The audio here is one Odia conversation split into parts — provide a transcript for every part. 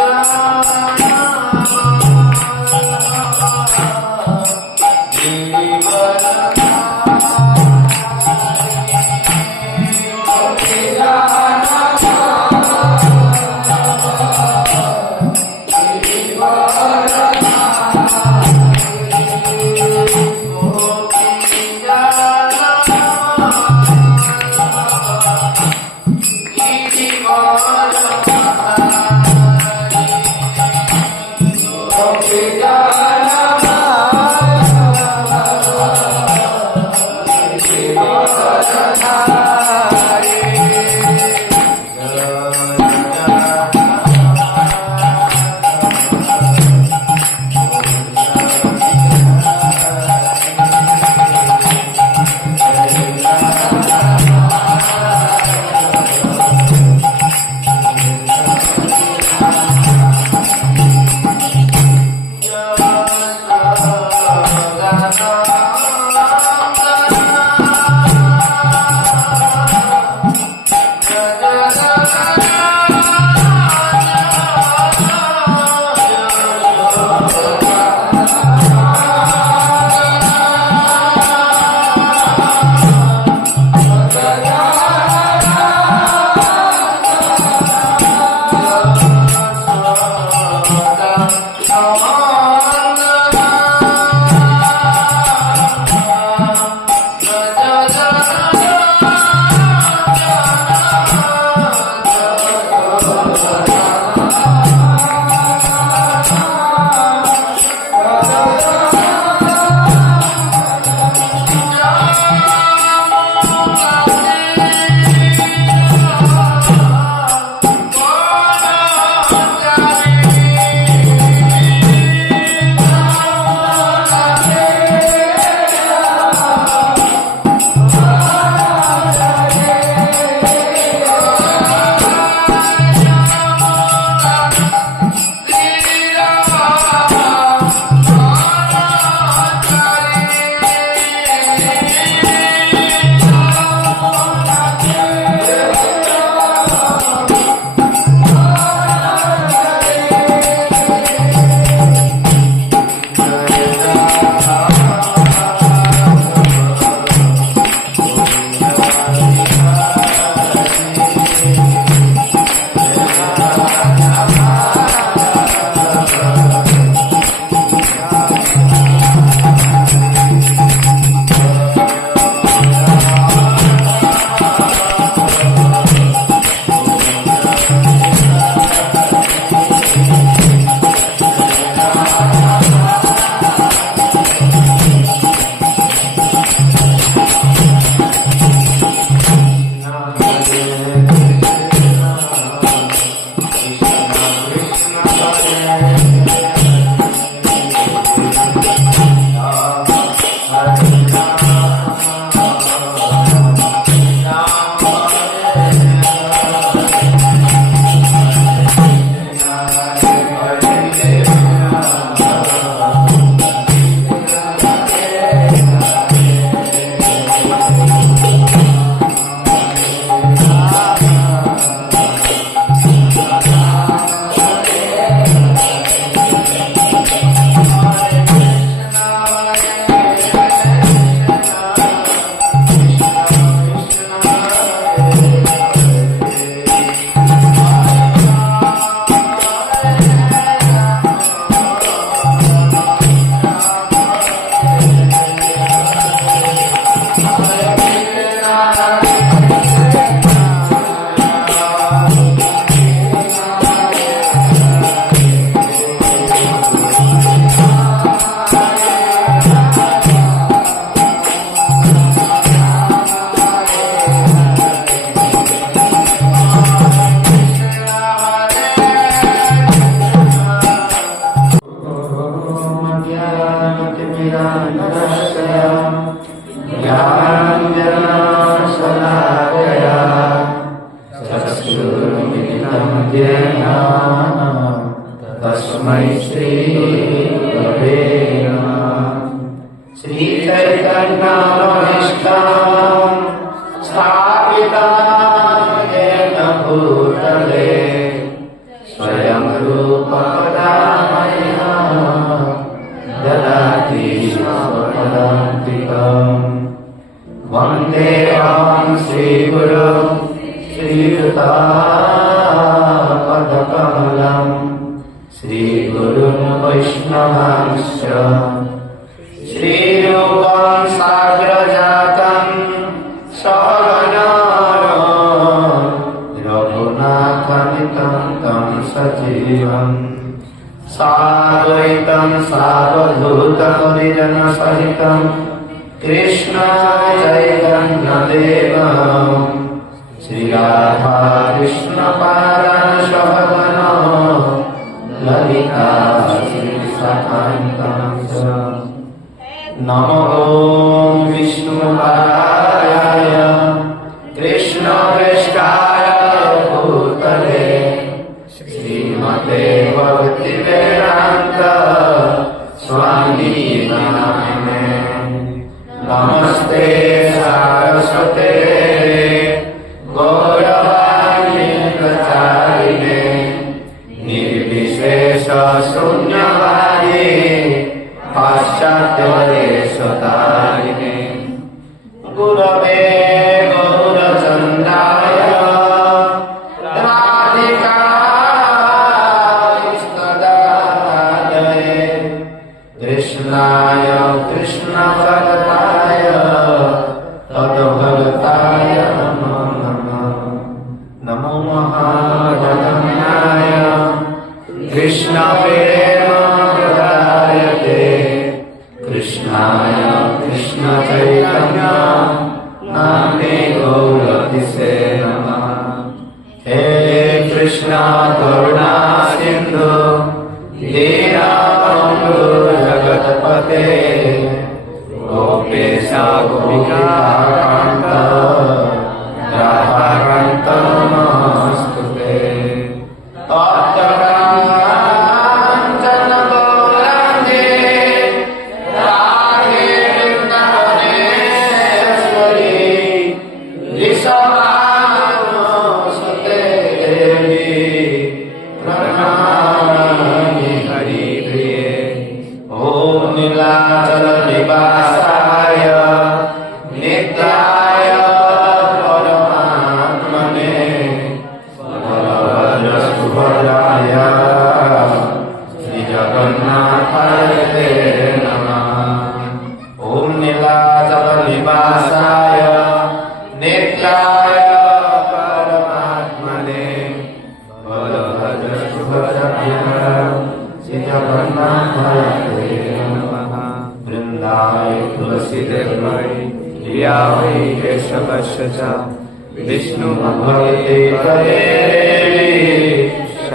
Jai जगन्नाथनिष्ठं स्थापितं येन भूतले स्वयं रूपदामह्यं ददाति स्वपदान्तिकम् वन्देऽहं श्रीगुरुं श्रीयुतापदकमलम् श्रीगुरुं वैष्णवांश्च श्रीरूपं साग्रजातं सहगणा रघुनाथान्वितं तं सजीवम् साद्वैतं सावधूतपरिजनसहितं कृष्ण चैतन्यदेवं श्रीराधा कृष्णपादान् सहगणा ललिता श्रीसखान्तं च नमो विष्णुपादाय कृष्णप्रेष्ठाय भूतले श्रीमते भक्तिवेदान्त स्वामी नामिने नमस्ते सारस्वते गौरवाणी प्रचारिणे निर्विशेष शून्यवादी पाश्चात्यदेशतारिणे गुरवे गौरचन्द्राय राधिकास्तदालये कृष्णाय कृष्णभक्ताय तद्भक्ताय नमो नमः नमो महाजगन्नाय कृष्णप्रेमप्रदायते कृष्णाय कृष्णचैतन्य नामे गौरतिसे नमः हे कृष्ण करुणा सिन्धु दीनबन्धु जगत्पते गोपेश गोपिकान्त राधाकान्त नमोऽस्तुते विष्णु भगवते करे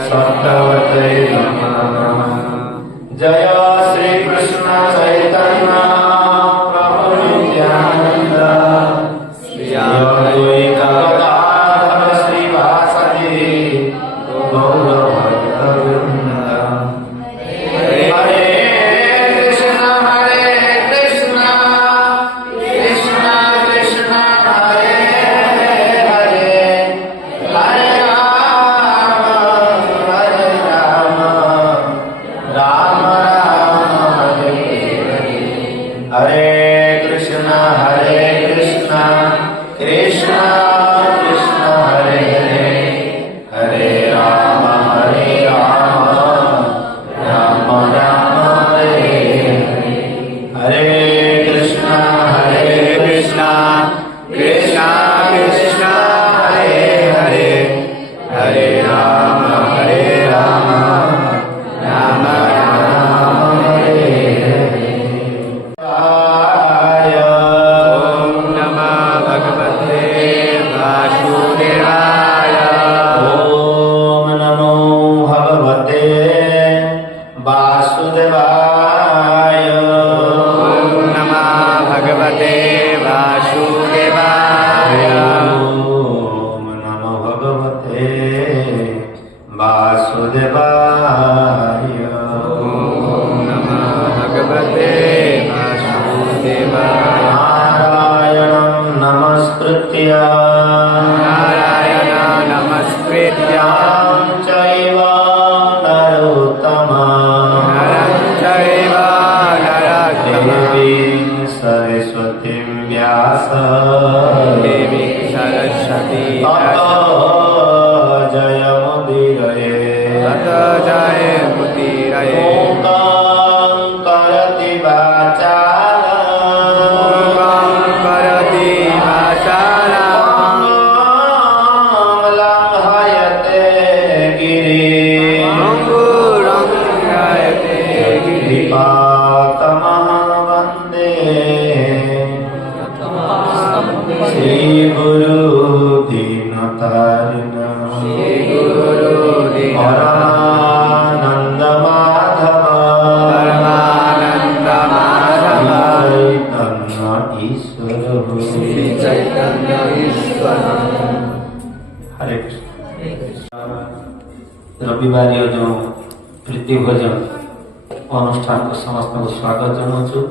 सप्तवते नमः जय श्री कृष्ण चैतन्य प्रभु नित्यानंद श्री अद्वैत गदाधर श्रीवासदि गौर भक्तवृंद हरे कृष्ण कृष्ण कृष्ण हरे हरे हरे राम राम हरे हरे हरे कृष्ण कृष्ण कृष्ण हरे हरे हरे राम राम राम हरे हरे हरे कृष्ण कृष्ण कृष्ण हरे हरे हरे राम राम राम हरे हरे ओम नमः भगवते वासुदेवाय ओम नमो भगवते वासुदेवाय ओम नमः भगवते वासुदेवाय ओम नमो भगवते वासुदेवाय ओम नमः भगवते वासुदेवाय व्यास देवी सरस्वती ततो जयमुदीरये ततो जयमुदीरये मूकं करोति वाचालं करोति वाचालं लङ्घयते गिरिं लङ्घयते गिरिपातमहं वन्दे श्रीगुरु दीनतारिणं परमानन्द माधव परमानन्द माधव चैतन्य ईश्वर श्री चैतन्य ईश्वर। हरे कृष्ण। रविवार जो प्रीति भोजन अनुष्ठान को समस्त को स्वागत जनाऊँ।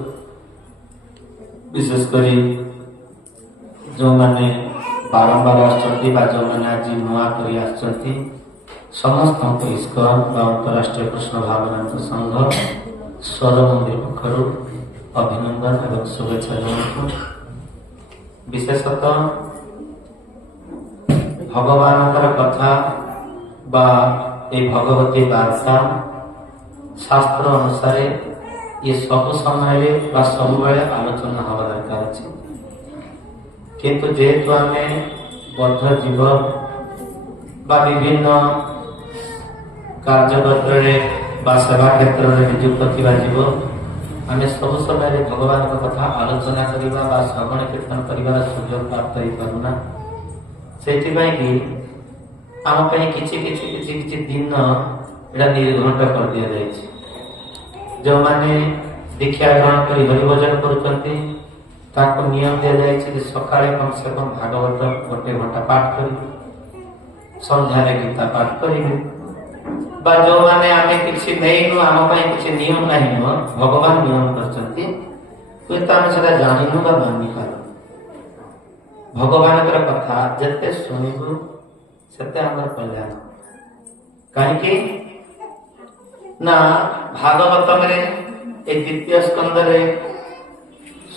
विशेषकर जो मैंने बारंबार आसछंती बा जो मैंने आज नुआ करी आसछंती समस्त को इस्कन बा अंतरराष्ट्रीय कृष्ण भावनांत संघ स्वर मंदिर पक्षर अभिनंदन एवं शुभेच्छा जनाऊँ। विशेषतः भगवान कथा बा ए भगवती वार्ता शास्त्र अनुसार ये सब समय बा सब बेले आलोचना हवा दरकार अछि। किंतु जेहेतु आम बद्ध जीव बा विभिन्न कार्यक्षेत्र बा सेवा क्षेत्र में नियुक्त थिबा जीव आम सब समय भगवान कथा आलोचना करिबा बा श्रवण कीर्तन करिबार सुयोग प्राप्त होई पारुना। सेथिबाई कि आम पई किछि दिन एटा निर्घंट कर दिया जायछि। जो माने दीक्षा ग्रहण कर हरिभजन करुचंती ताको नियम दिया जायछि कि सकाळे कम से कम भागवत गोटे घंटा पाठ करिबे, संध्या गीता पाठ करिबे बा जो माने आमे किछि नेइनु आम पई किछि नियम नाही न भगवान नियम करचंती तो आमे सेटा जानिनु बा मानि पारो। भगवान कथा जते सुनिबु सत्य हमर कल्याण कहीं ना भागवत में एक द्वितीय स्कंद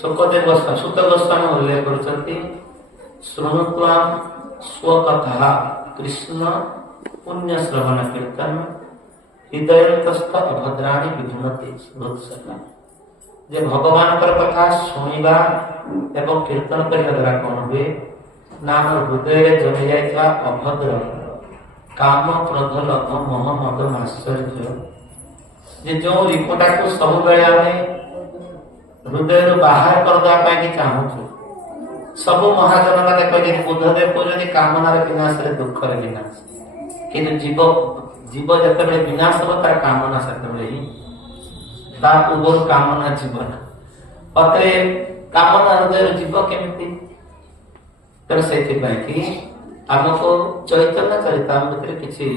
सुखदेव सुत गोस्वामी उल्लेख करछंती श्रृणुत्वा स्वकथा कृष्ण पुण्य श्रवण कीर्तन हृदयतस्थ अभद्राणी विधुनति स्मृतसका। जे भगवान कथा शुणिबा एवं कीर्तन करिया द्वारा कौन हुए ना हृदय जमी जाइथा अभद्र काम क्रोध लोभ मोह मद आश्चर्य जे जो रिपोर्टा को सब बेले आमे हृदय बाहर करदा कि चाहूँ सब महाजन मैंने कहते बुद्धदेव कहते कामनार विनाश दुख विनाश किंतु जीव जीव जिते विनाश हो तार कामना से पूर्व कामना जीवन अतः कामना हृदय जीव केमती तर से आमको चैतन्य चरितामृत किसी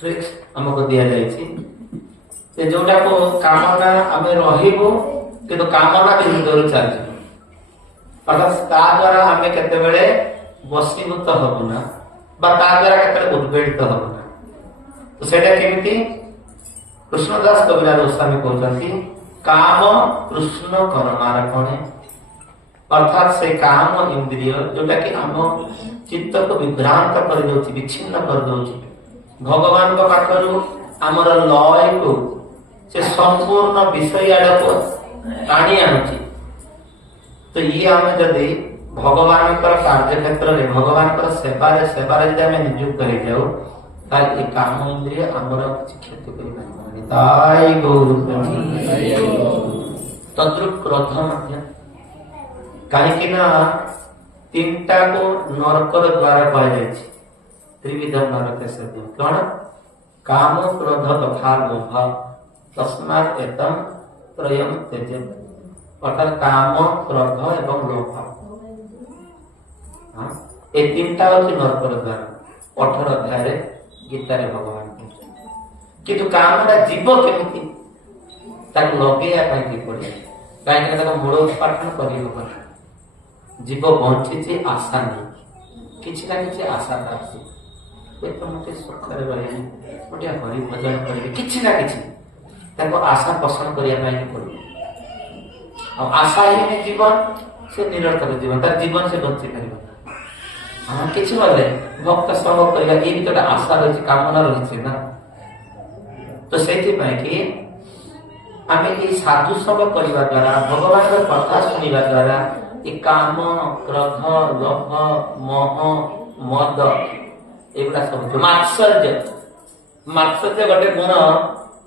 ट्रिक्स आमको दि जाए जोटा को कामना आम रहीबू कि कामना भी हृदय चल अर्थात द्वारा आम केते वशीभूत हबुना द्वारा केते उद्वेलित हबुना। तो सेटा केमिति कृष्णदास कविराज गोस्वामी कहते काम कृष्ण कर्मारपणे अर्थात से काम इंद्रिय जोटा कि आम चित्त को विभ्रांत कर दउछि विच्छिन्न कर दउछि भगवान को पाखरु हमर लय को से संपूर्ण विषय आडको टाणी आनुछि। तो ये आम जदि भगवान कार्य क्षेत्र में भगवान सेवारे जदि आम नियुक्त हो जाऊ ताल ये काम इंद्रिय आमर किछि क्षति करि पारिबनि ताई गौर तद्रुप क्रोध मध्य कहीं तीनटा को नरकर द्वारा कह त्रिविधम नरक से कौन काम क्रोध तथा लोभ तस्मात् एतम त्रयम त्यजेत अर्थात काम क्रोध एवं लोभ ये तीनटा होची नरकर द्वारा 18 अध्याय गीता रे भगवान किंतु कामटा जीव केमिति ताक लगेया पाई पड़े कहीं मूल उत्पादन कर जीव बंची आशा नहीं किसी ना किसी आशा आसी मुझे सुखरे रही मुझे हरि भजन करी किसी ना किसी आशा पोषण करने पड़े आशा ही जीवन ସେ ନିରର୍ଥକ ଜୀବନ, ତାର ଜୀବନ ସେ ବଞ୍ଚି ପାରିବ କିଛି ବୋଲେ ଭକ୍ତ ସଙ୍ଗ କରିବା ଏଇ ଭିତରେ ଆଶା ରହିଛି, କାମନା ରହିଛି ନା। ତ ସେଇଥିପାଇଁ କି ଆମେ ଏଇ ସାଧୁ ସଙ୍ଗ କରିବା ଦ୍ୱାରା, ଭଗବାନଙ୍କ କଥା ଶୁଣିବା ଦ୍ୱାରା ଏ କାମ, କ୍ରୋଧ, ଲୋଭ, ମୋହ, ମଦ ଏଗୁଡା ସବୁ, ମାତ୍ସର୍ଯ୍ୟ ଗୋଟେ ଗୁଣ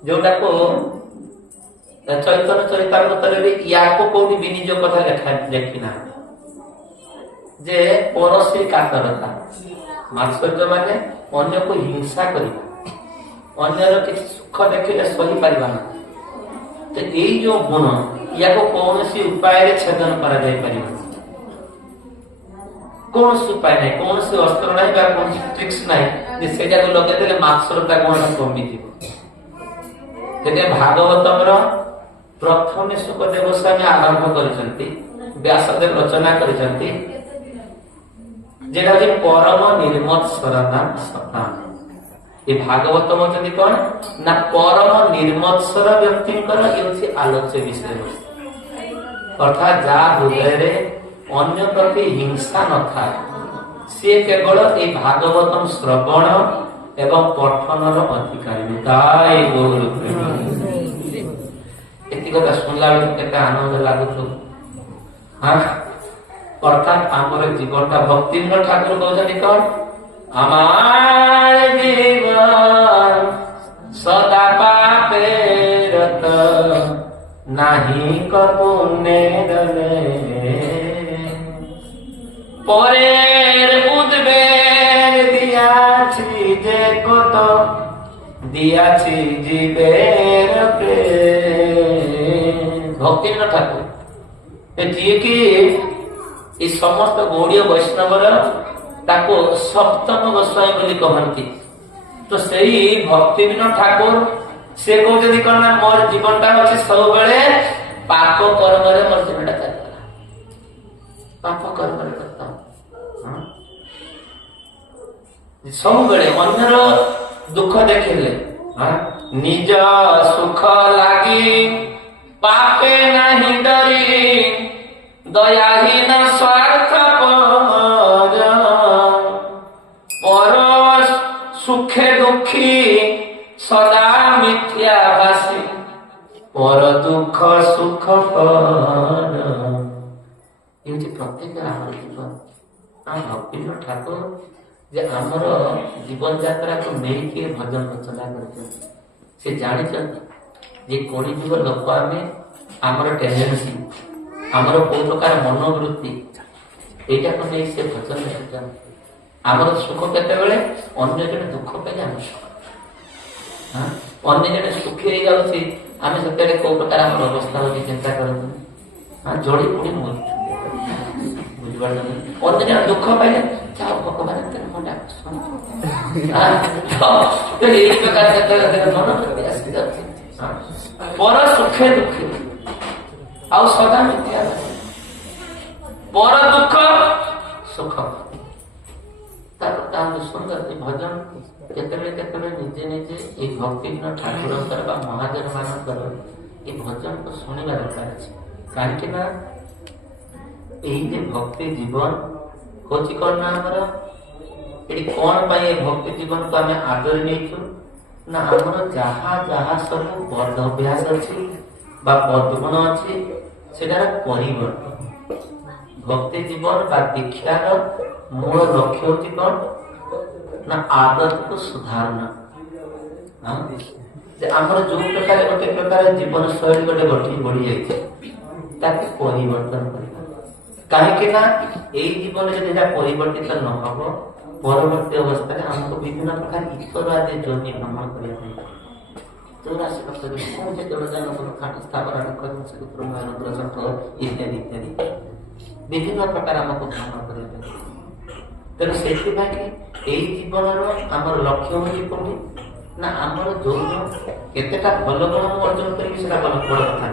ଯୋଉଟାକୁ ଚୈତନ୍ୟ ଚରିତାମୃତରେ ବି ୟାକୁ କୋଉଠି ବିନିଯୋଗ କଥା ଲେଖିନା ଯେ ପରଶ୍ରୀ କାତରତା। ମାତ୍ସର୍ଯ୍ୟ ମାନେ ଅନ୍ୟକୁ ହିଂସା କରିବା, ଅନ୍ୟର କିଛି ସୁଖ ଦେଖିଲେ ସହିପାରିବା ନା। ତ ଏଇ ଯୋଉ ଗୁଣ ୟାକୁ କୌଣସି ଉପାୟରେ ଛେଦନ କରାଯାଇ ପାରିବ, କୌଣସି ଉପାୟ ନାହିଁ, କୌଣସି ଅସ୍ତ୍ର ନାହିଁ ବା କୌଣସି ଟ୍ରିକ୍ସ ନାହିଁ ଯେ ସେଇଟାକୁ ଲଗେଇଦେଲେ ମାତ୍ସରତା ଗୁଣଟା କମିଯିବ। ସେଥିପାଇଁ ଭାଗବତର ପ୍ରଥମେ ସୁଖଦେବ ସ୍ୱାମୀ ଆରମ୍ଭ କରିଛନ୍ତି, ବ୍ୟାସଦେବ ରଚନା କରିଛନ୍ତି, যেটা হচ্ছে পরম নির্মৎসর নাম সতা। এই ভাগবত হচ্ছেন কোন না পরম নির্মৎসর ব্যক্তিঙ্কর এ হচ্ছে আলোচ্য বিষয়বস্তু। অর্থাৎ যা হৃদয়ে অন্য প্রতি হিংসা নথায় সে কেবল এই ভাগবতম শ্রবণ এবং পঠনর অধিকারী। তাই বহু এটি কথা শুনলা বেলକୁ কেতে আনন্দ লাগুছে। হ্যাঁ, অর্থাৎ আমার জীবনটা ভক্তিন্দ্র ঠাকুর কৌଛନ୍ତି কଣ, আমার জীবন সদা পাপে রত নাহি কপুণ্যে রলে পরের উদ্বেগ দিয়াছি যে কত দিয়াছি জীবের ভক্তিন্দ্র ঠাকুর ଯିଏ କି এই সমস্ত গৌড়ীয় বৈষ্ণবর তাকে সপ্তম গোস্বামী বলে কহନ୍ତି। তো সেই ভক্তিবিনোদ ঠাকুর সে কହୁଛନ୍ତି କଣ ନା ମୋର ଜୀବନଟା ଅଛି ସବୁବେଳେ ପାପ କର୍ମରେ ମୋର ଜୀବନଟା ଚାଲିଗଲା, ପାପ କର୍ମରେ করতাম ସବୁବେଳେ ଅନ୍ୟର ଦୁଃଖ ଦେଖିଲେ ନିଜ ସୁଖ ଲାଗି ପାପେ ନାହିଁ ଡରି দয়াহীন স্বার্থ পর সুখে দুঃখী সদা মিথ্যা ভাসি পর দুঃখ সুখ এটি প্রত্যেক আমার জীবন। ভক্তিবিনোদ ঠাকুর যে আমার জীবন যাত্রাকে নেইকি ভজন রচনা করছেন, সে জানিছেন যে কলিযুগ লোক আমি আমার টেন্ডেন্সি, আমার কোন প্রকার মনোবৃত্তি এইটাকে নেই সে ভজন লেখিছেন। আমার সুখ কেতবে অন্য জনে দুঃখ পেলে আমি সুখ, অন্য জনে সুখী হয়ে যাচ্ছি আমি সেতবে কোন প্রকার আমার অবস্থা হচ্ছে চিন্তা করবো, জড়ি পড়ি মরছি বুঝবার জন্য। অন্য জনে দুঃখ পাইলে যাও ভগবান মনে এই প্রকার মনোবৃত্তি আসি যাচ্ছে পর সুখে দুঃখে ଆଉ ସଦା ମିଥ୍ୟା ପର ଦୁଃଖ ସୁଖ। ତାର ସୁନ୍ଦର ଭଜନ କେତେବେଳେ କେତେବେଳେ ନିଜେ ନିଜେ ଏଇ ଭକ୍ତିବିନୋଦ ଠାକୁରଙ୍କର ବା ମହାଜନ ମାନଙ୍କର এই ଭଜନକୁ ଶୁଣିବା ଦରକାର ଅଛି। କାହିଁକି ନା ଏଇ ଯେ ଭକ୍ତି ଜୀବନ ହଉଛି କଣ ନା ଆମର ଏଠି କଣ ପାଇଁ ଏ ଭକ୍ତି ଜୀବନକୁ ଆମେ ଆଦରି ନେଇଛୁ ନା ଆମର ଯାହା ଯାହା ସବୁ ବଦ ଅଭ୍ୟାସ ଅଛି বা পদ্মগুণ ଅଛି সেটার পরিবর্তন। ভক্তি জীবন বা দীক্ষার মূল লক্ষ্য হচ্ছে কଣ না আদতକୁ ସୁଧାରଣା। যে ଆମର ଯୋଉ ପ୍ରକାର ଗୋଟେ ପ୍ରକାର ଜୀବନ ଶୈଳୀ ଗୋଟେ ବଢି ଯାଇଛି ତାକୁ ପରିବର୍ତ୍ତନ କରିବା। କାହିଁକି ନା ଏଇ ଜୀବନରେ ଯଦି এটা ପରିବର୍ତ୍ତିତ ନ ହବ ପରବର୍ତ୍ତୀ ଅବସ୍ଥାରେ ଆମକୁ ବିଭିନ୍ନ ପ୍ରକାର ଈଶ୍ୱର ଆଦି ଯୋନି ଭ୍ରମଣ କରିବା ପାଇଁ ইত্যাদি বিভিন্ন প্রকার আমাকে ভ্রমণ করা যায়। তেমন সেইপাই এই জীবনের আমার লক্ষ্য হচ্ছে কোনটি না আমার যৌন কেতেটা ভাল গুণ অর্জন করি সেটা বড় কথা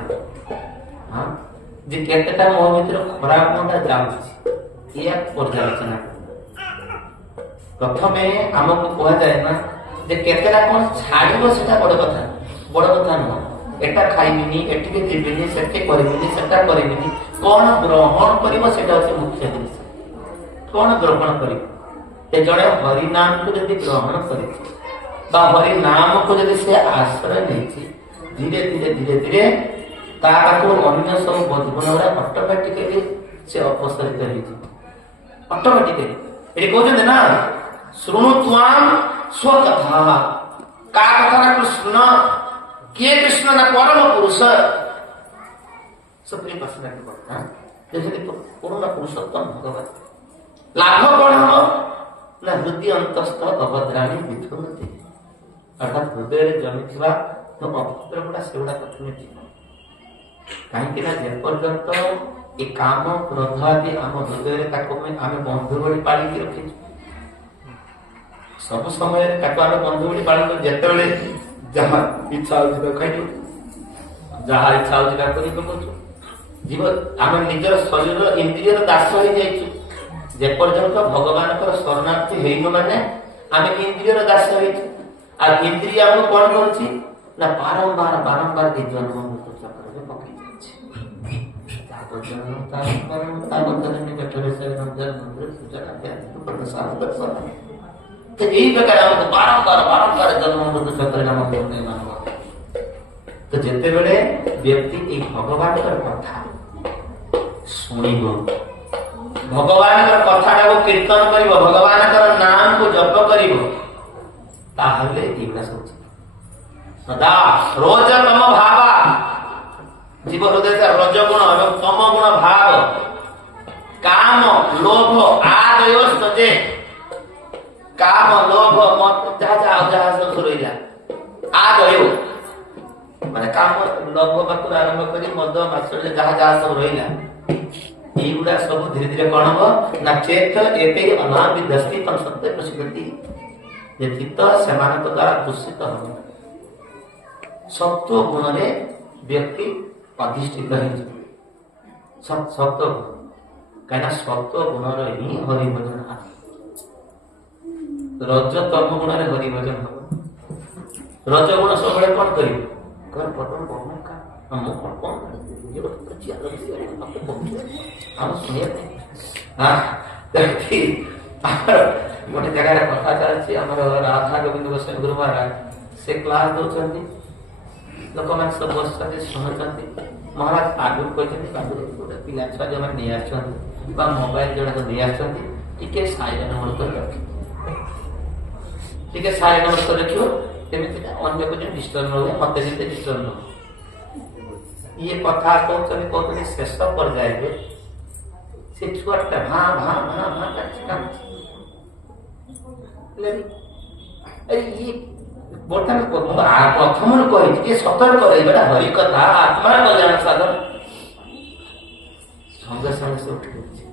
হ্যাঁ, যে কেতেটা মো ভিতরে খারাপ গুণটা যাচ্ছে ইয়া পর্যালোচনা। প্রথমে আমাকে কুহযায় না যে কেতেটা কোন ছাড়িব সেটা বড় কথা নয়, এটা খাইবিনি, এটিকে ଯିବିନି, ସେଠି କରିବିନି, ସେଟା କରିବିନି, କଣ ଗ୍ରହଣ କରିବ ସେଟା ହଉଛି ମୁଖ୍ୟ ଜିନିଷ। କଣ ଗ୍ରହଣ କରିବ? ଏ ଜଣେ ହରିନାମକୁ ଯଦି ଗ୍ରହଣ କରିଛି ବା ହରିନାମକୁ ଯଦି ସେ ଆଶ୍ରୟ ନେଇଛି, ଧୀରେ ଧୀରେ ଧୀରେ ଧୀରେ ତା ପାଖକୁ ଅନ୍ୟ ସବୁ ବଦଗୁଣ ଗୁଡା ଅଟୋମେଟିକାଲି ସେ ଅପସରିତ ହେଇଯିବ। ଅଟୋମେଟିକାଲି ଏଠି କହୁଛନ୍ତି ନା, ଶୁଣୁ ତ୍ୱାଂ ସ୍ୱକଥା। କାହା କଥା ନା କୃଷ୍ଣ? କିଏ କୃଷ୍ଣ? ନା ପରମ ପୁରୁଷ, ସୁପ୍ରିମ ପର୍ସନାଲିଟି ଗଡ୍, ପୂର୍ଣ୍ଣ ପୁରୁଷୋତ୍ତମ ଭଗବାନ। ଲାଭ କଣ ହବ? ନା ହୃଦୟ ଅନ୍ତସ୍ଥ ଅଭଦ୍ରାଣୀ ବିଧୁନତି, ଅର୍ଥାତ ହୃଦୟରେ ଜମିଥିବା ଅଭଦ୍ର ଗୁଡା ସେଗୁଡା ପ୍ରଥମେ ଯିବ। କାହିଁକି ନା ଯେପର୍ଯ୍ୟନ୍ତ ଏ କାମ କ୍ରୋଧ ଆଦି ଆମ ହୃଦୟରେ ତାକୁ ଆମେ ବନ୍ଧୁ ଭଳି ପାଳିକି ରଖିଛୁ, ସବୁ ସମୟରେ ତାକୁ ଆମେ ବନ୍ଧୁ ଭଳି ପାଳନ, ଯେତେବେଳେ ଯାହା ଇଚ୍ଛା ହଉଛି ତାକୁ ଖାଇଛୁ, ଯାହା ଇଚ୍ଛା ହଉଛି ତାକୁ କରି ପକଉଛୁ। ଜୀବ ଆମେ ନିଜର ଶରୀର ଇନ୍ଦ୍ରିୟର ଦାସ ହେଇଯାଇଛୁ। ଯେପର୍ଯ୍ୟନ୍ତ ଭଗବାନଙ୍କର ଶରଣାର୍ଥୀ ହେଇନୁ ମାନେ ଆମେ ଇନ୍ଦ୍ରିୟର ଦାସ ହେଇଛୁ। ଆଉ ଇନ୍ଦ୍ରିୟ ଆମକୁ କଣ କରୁଛି? ନା ବାରମ୍ବାର ବାରମ୍ବାର ଏ ଜନ୍ମ ମୃତ୍ୟୁ ଚକ୍ରରେ ପକେଇ ଯାଉଛି। ଏଇ ପ୍ରକାର ଆମକୁ ବାରମ୍ବାର ବାରମ୍ବାର ଜନ୍ମ ମୃତ୍ୟୁ ଚକ୍ରରେ ଆମକୁ ମାନିବ। ତ ଯେତେବେଳେ ବ୍ୟକ୍ତି ଏଇ ଭଗବାନଙ୍କର କଥା ଶୁଣିବ, ଭଗବାନଙ୍କର କଥାଟାକୁ କୀର୍ତ୍ତନ କରିବ, ଭଗବାନଙ୍କର ନାମକୁ ଜପ କରିବ, ତାହେଲେ ଏଇଗୁଡ଼ା ସବୁ ସଦା ରୋଜ ତମ ଭାବ, ଜୀବ ହୃଦୟରେ ରଜଗୁଣ ଏବଂ ତମ ଗୁଣ ଭାବ, କାମ ଲୋଭ ଆଦୟୋସ୍ତେ, କାମ ଲୋଭ ଯାହା ଯାହା ସବୁ ରହିଲା, ଆଦୟ ମାନେ କାମ ଲୋଭ ପାଖରୁ ଆରମ୍ଭ କରି ମଦ ମାତ୍ରରେ ଯାହା ଯାହା ସବୁ ରହିଲା, এইগুলা সব ধীরে ধীরে কଣ হব? না চেত এতে অনাবিদস্তি তম সত্য প্রসিদ্ধি, যে চিত্ত সেମାନଙ୍କ দ্বারা দূষিত হবে। সত্য গুণরে ব্যক্তি ଅଧିଷ୍ଠିତ ହେଇଯିବ। ସତ୍ୟ ଗୁଣ, କାହିଁକିନା ସତ୍ୟ ଗୁଣର ହିଁ ହରିଭଜନ ଆସେ। ରଜ ତମ ଗୁଣରେ ହରିଭଜନ ହବ। ରଜ ଗୁଣ ସବୁବେଳେ କଣ କରିବ? ଗୋଟେ ଜାଗାରେ କଥା ଚାଲିଛି, ଆମର ରାଧା ଗୋବିନ୍ଦ ଗୋସ୍ୱାମୀ ଗୁରୁ ମହାରାଜ ସେ କ୍ଲାସ ଦଉଛନ୍ତି, ଲୋକମାନେ ସବୁ ବସୁଛନ୍ତି ଶୁଣୁଛନ୍ତି। ମହାରାଜ ଆଗରୁ କହିଛନ୍ତି, ଗୋଟେ ପିଲା ଛୁଆ ଯୋଉମାନେ ନେଇ ଆସିଛନ୍ତି ବା ମୋବାଇଲ ଯୋଉଟାକୁ ନେଇ ଆସିଛନ୍ତି, ଟିକେ ସାଇଲେଣ୍ଟ ମୋଡ କରି ରଖିବ, ଟିକେ ସାଇଲେଣ୍ଟ ମୋଡ କରି ରଖିବ, ସେମିତି ଅନ୍ୟକୁ ଯେମିତି ଡିଷ୍ଟର୍ବ ନ ହୁଏ, ମତେ ଯେମିତି ଡିଷ୍ଟର୍ବ ନ ହୁଏ। ଇଏ କଥା କହୁଛନ୍ତି ଶେଷ ପର୍ଯ୍ୟାୟରେ ସେ ଛୁଆଟା ଭାଁ ଭାଁ ଭାଁ ଭାଁ କାନ୍ଦୁଛି। ଇଏ ବର୍ତ୍ତମାନ ପ୍ରଥମରୁ କହିଛି ଯେ ସତର୍କ ରହିବାଟା ହରି କଥା, ଆତ୍ମାର କଲ୍ୟାଣ ସାଧନ। ସଙ୍ଗେ ସଙ୍ଗେ ସେ ଉଠି ଯାଉଛି।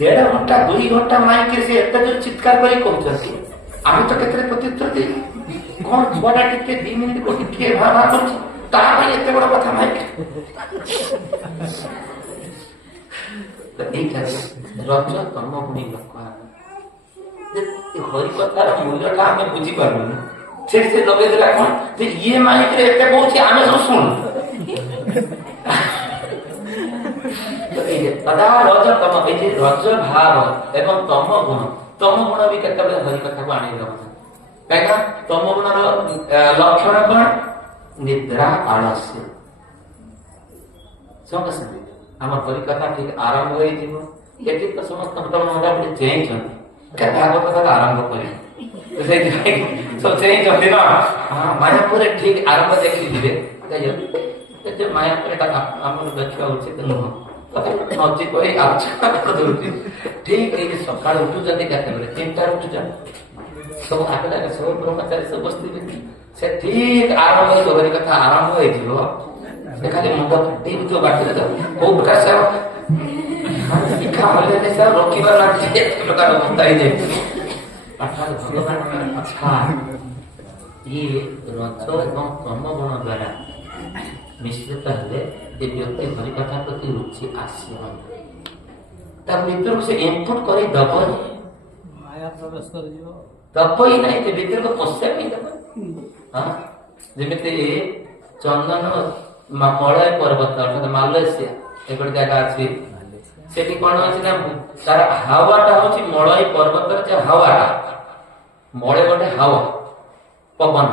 1.5 ଘଣ୍ଟା 2 ଘଣ୍ଟା ମାଇକରେ ସେ ଏତେ ଜୋର ଚିତ୍କାର କରି କହୁଛନ୍ତି, ଆମେ ତ କେତେ ପ୍ରତ୍ୟୁତ୍ତର ଦେଇ କଣ ଛୁଆଟା ଟିକେ 2 ମିନିଟ୍ ଟିକେ ଭାଁ ଭାଁ କରୁଛି, ତା ପାଇଁ ଏତେ ବଡ କଥା ମାଇକ। এইটা ରଜ ତମ ଗୁଣି ଲୋକ, ହରି କଥାର ମୂଲ୍ୟଟା ଆମେ ବୁଝିପାରୁନି। ସେଠି ସେ ଲଗେଇ ଦେଲା କଣ ଯେ ଇଏ ମାଇକରେ ଏତେ କହୁଛି, ଆମେ ସବୁ ଶୁଣୁ। ସଦା ରଜ ତମ, ଏଇ ଯେ ରଜ ଭାବ ଏବଂ ତମ ଗୁଣ ବି କେତେବେଳେ ହରି କଥାକୁ ଆଣିଦେବ। କାହିଁକିନା ତମ ଗୁଣର ଲକ୍ଷଣ କଣ? ନିଦ୍ରା ଆଳସ୍ୟ। ସଙ୍ଗେ ସଙ୍ଗେ ଆମ ହରି କଥା ଠିକ ଆରମ୍ଭ ହେଇଯିବ। ଏଠି ତ ସମସ୍ତଙ୍କ ମୋଟାମୋଟି ଚେଇଁଛନ୍ତି, ଭାଗବତ କଥା ଆରମ୍ଭ କରିବ, ସେଇଥିପାଇଁ ସବୁ ଚେଇଁଛନ୍ତି ନା। ମାୟାପୁରରେ ଠିକ ଆରମ୍ଭ ଦେଖିକି ଯିବେ, ମାୟାପୁର ଏଟା ଆମର ଦେଖିବା ଉଚିତ ନୁହଁ। ନଜିକ ହେଇ ଆଲୋଚନା କରିଦଉଛି। ଠିକ ଏଇ ସକାଳୁ ଉଠୁଛନ୍ତି କେତେବେଳେ? 3ଟାରେ ଉଠୁଛନ୍ତି, ସବୁ ଆଗରେ ସବୁ ବ୍ରହ୍ମଚାରୀ ସବୁ ବସିଥିବେ। ସେ ଠିକ ଆରମ୍ଭ ହେଇଯିବ, ହରି କଥା ଆରମ୍ଭ ହେଇଯିବ। ସେ ଖାଲି ମୁଣ୍ଡ ଫାଟିଯିବ ବାଟରେ, କୋଉ ପ୍ରକାର ସେ ଶିକ୍ଷା ହଲେ ସେ ରଖିବା ଲାଗି ଏତେ ପ୍ରକାର ଅବସ୍ଥା ହେଇଯାଇଛି। ଆଚ୍ଛା, ଇଏ ରଜ ଏବଂ ତମ ଗୁଣ ଦ୍ୱାରା ମିଶ୍ରିତ ହେଲେ ଏ ବ୍ୟକ୍ତି ହରି କଥା ପ୍ରତି ରୁଚି ଆସିବ। ତା ଭିତରକୁ ସେ ଇନପୁଟ କରି ଦବ, ମାୟା ପ୍ରବେଶ କରିଯିବ, ଦବ ହିଁ ନାହିଁ, ସେ ଭିତରକୁ ପଶିବା ପାଇଁ ଦବ। ଯେମିତି চন্দন মলয় পর্বত অর্থাৎ মালয়েশিয়া এগুলো জায়গা আছে সেটি কোন আছে না তার হাওয়াটা হচ্ছে মলয় পর্বতের যে হাওয়াটা মলে গোটে হাওয়া পবন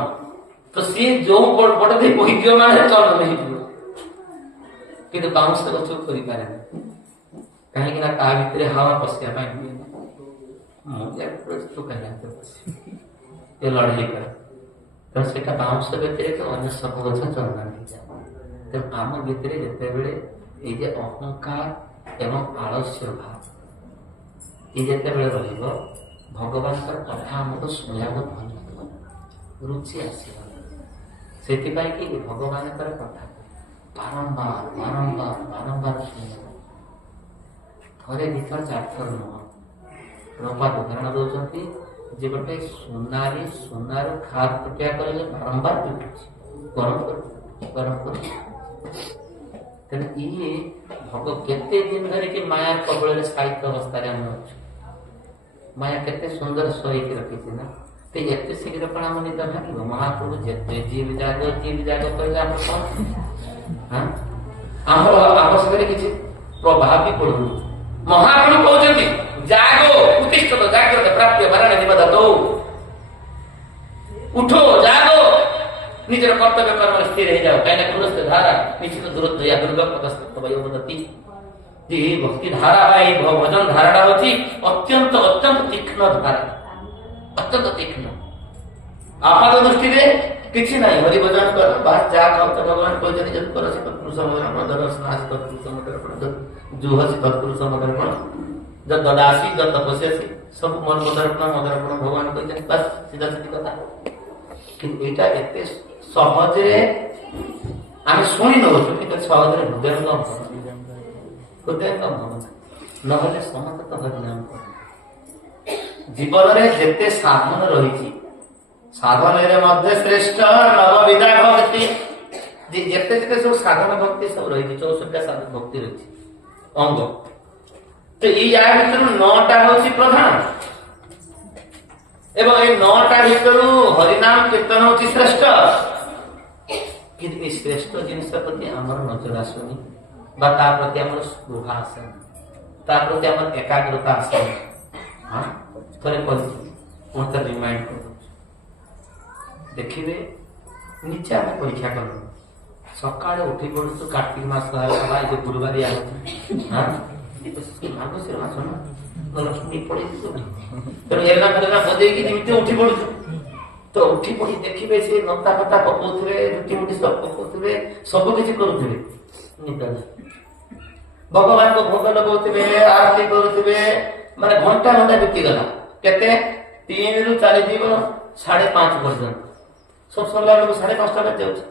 তো ସିଏ ଯୋଉ ପଟେ ଦେଇ ବହିଯିବ ମାନେ ଚଳନ ହେଇଯିବ କିନ୍ତୁ ବାଉଁଶ ଗଛ କରିପାରେନି କାହିଁକି ନା ତା ଭିତରେ ହାୱା ପଶିବା ପାଇଁ ମୁଁ ତୁ କାହିଁକି ଏ ଲଢେଇ କରେ ତ ସେଟା ବାଉଁଶ ବ୍ୟତିରେକ ଅନ୍ୟ ସବୁ ଗଛ ଚଳନ ହେଇଯାଏ ତେଣୁ ଆମ ଭିତରେ ଯେତେବେଳେ ଏଇ ଯେ ଅହଙ୍କାର ଏବଂ ଆଳସ୍ୟ ଭାବ ଏ ଯେତେବେଳେ ରହିବ ଭଗବାନଙ୍କର କଥା ଆମକୁ ଶୁଣିବାକୁ ଭଲ ଲାଗିବ ରୁଚି ଆସିବ ସେଥିପାଇଁ କି ଭଗବାନଙ୍କର କଥା ବାରମ୍ବାର ବାରମ୍ବାର ବାରମ୍ବାର ଶୁଣିବ ଥରେ ଦିଥର ଚାରିଥର ନୁହଁ ପ୍ରଭୁପାଦ ଉଦାହରଣ ଦଉଛନ୍ତି ଯେ ଗୋଟେ ସୁନାରୁ ଖାଦ ଟୁଟିଆ କରିଲେ ବାରମ୍ବାର ଟୁଟୁଛି ଗରମ କରୁଛି ତେଣୁ ଇଏ କେତେ ଦିନ ଧରିକି ମାୟା କବଳରେ ସାହିତ୍ୟ ଅବସ୍ଥାରେ ଆମେ ଅଛୁ ମାୟା କେତେ ସୁନ୍ଦର ଶୋଇକି ରଖିଛି ନା ଏତେ ଶୀଘ୍ର କଣ ଆମ ନିଦ ଭାଙ୍ଗିବ ମହାପ୍ରଭୁ ଯେତେ ଜୀବ ଜାଗ କହିଲେ ଆମର କଣ ଆମର ଆବଶ୍ୟକରେ କିଛି ପ୍ରଭାବ ବି ପଡୁନି ମହାପ୍ରଭୁ କହୁଛନ୍ତି ଜାଗ ଉତ୍ତିଷ୍ଠ ଜାଗ୍ରତ ପ୍ରାପ୍ୟ ବାରାଣୀ ନିବଦତ ଉଠ ଜାଗ ନିଜର କର୍ତ୍ତବ୍ୟ କର୍ମରେ ସ୍ଥିର ହେଇଯାଉ କାହିଁକି ପୁରସ୍ତ ଧାରା ନିଶ୍ଚିତ ଦୂରତ୍ୱ ୟା ଦୁର୍ଗପତସ୍ତ ବୟୋବଦତି ଯେ ଭକ୍ତି ଧାରା ବା ଏଇ ଭଜନ ଧାରାଟା ହଉଛି ଅତ୍ୟନ୍ତ ତୀକ୍ଷ୍ଣ ଧାରା ଅତ୍ୟନ୍ତ ତୀକ୍ଷ୍ଣ ଆପାତ ଦୃଷ୍ଟିରେ କିଛି ନାହିଁ ହରିଭଜନ କର ବାସ୍ ଯାହା ଖାଉଛ ଭଗବାନ କହିଛନ୍ତି ଯଦି କରସି ତତ୍ପୁରୁଷ ମଦର୍ପଣ ଦର୍ଶନାସି ତତ୍ପୁରୁଷ ମଦର୍ପଣ ଜୁହସି ତତ୍ପୁରୁଷ ମଦର୍ପଣ ଦଦାସି ତପସ୍ୟାସି ସବୁ ମନ ମଦର୍ପଣ ଭଗବାନ କହିଛନ୍ତି ବାସ୍ ସିଧା ସିଧି କଥା କିନ୍ତୁ ଏଇଟା ଏତେ ସହଜରେ ଆମେ ଶୁଣି ନେଉଛୁ କିନ୍ତୁ ସହଜରେ ହୃଦୟଙ୍ଗମ ନହେଲେ ସମସ୍ତେ ତ ହରିନାମ କର ଜୀବନରେ ଯେତେ ସାଧନ ରହିଛି ସାଧନରେ ମଧ୍ୟ ଶ୍ରେଷ୍ଠ ନବବିଧା ଭକ୍ତି ଯେତେ ଯେତେ ସବୁ ସାଧନ ଭକ୍ତି ସବୁ ରହିଛି 64ଟା ସାଧନ ଭକ୍ତି ରହିଛି ଅଙ୍ଗ ତ ଏଇ ୟା ଭିତରୁ 9ଟା ହଉଛି ପ୍ରଧାନ ଏବଂ ଏଇ 9ଟା ଭିତରୁ ହରିନାମ କୀର୍ତ୍ତନ ହଉଛି ଶ୍ରେଷ୍ଠ କିନ୍ତୁ ଏ ଶ୍ରେଷ୍ଠ ଜିନିଷ ପ୍ରତି ଆମର ନଜର ଆସୁନି ବା ତା ପ୍ରତି ଆମର ସ୍ପୃହା ଆସେନି ତା ପ୍ରତି ଆମର ଏକାଗ୍ରତା ଆସେନି ଥରେ କହିଛି ପୁଣି ଥରେ ରିମାଇଣ୍ଡ କରିଦେଉଛି ଦେଖିବେ ନିଜେ ଆମେ ପରୀକ୍ଷା କଲୁ ସକାଳେ ଉଠି ପଡୁଛୁ କାର୍ତ୍ତିକ ମାସ ହେଲା ଏ ଯୋଉ ଗୁରୁବାରିଆ ହଉଛି ମାର୍ଗଶୀର ମାସ ନା ଲକ୍ଷ୍ମୀ ପଳେଇଛୁ ତେଣୁ ଏନା ଫେନା ବଜେଇକି ଯେମିତି ଉଠି ପଡୁଛୁ ତ ଉଠି ପଡି ଦେଖିବେ ସେ ନତା ଫତା ପକଉଥିବେ ରୁଟି ମୁଟି ସବୁ ପକଉଥିବେ ସବୁ କିଛି କରୁଥିବେ ନିଦ ଭଗବାନଙ୍କ ଭୋଗ ଲଗାଉଥିବେ ଆରତି କରୁଥିବେ ମାନେ ଘଣ୍ଟା ବିତିଗଲା କେତେ 3ରୁ ଚାଲିଯିବ 5:30 ପର୍ଯ୍ୟନ୍ତ ସବୁ ସରିଲା ବେଳକୁ 5:30 ବାଜିଯାଉଛି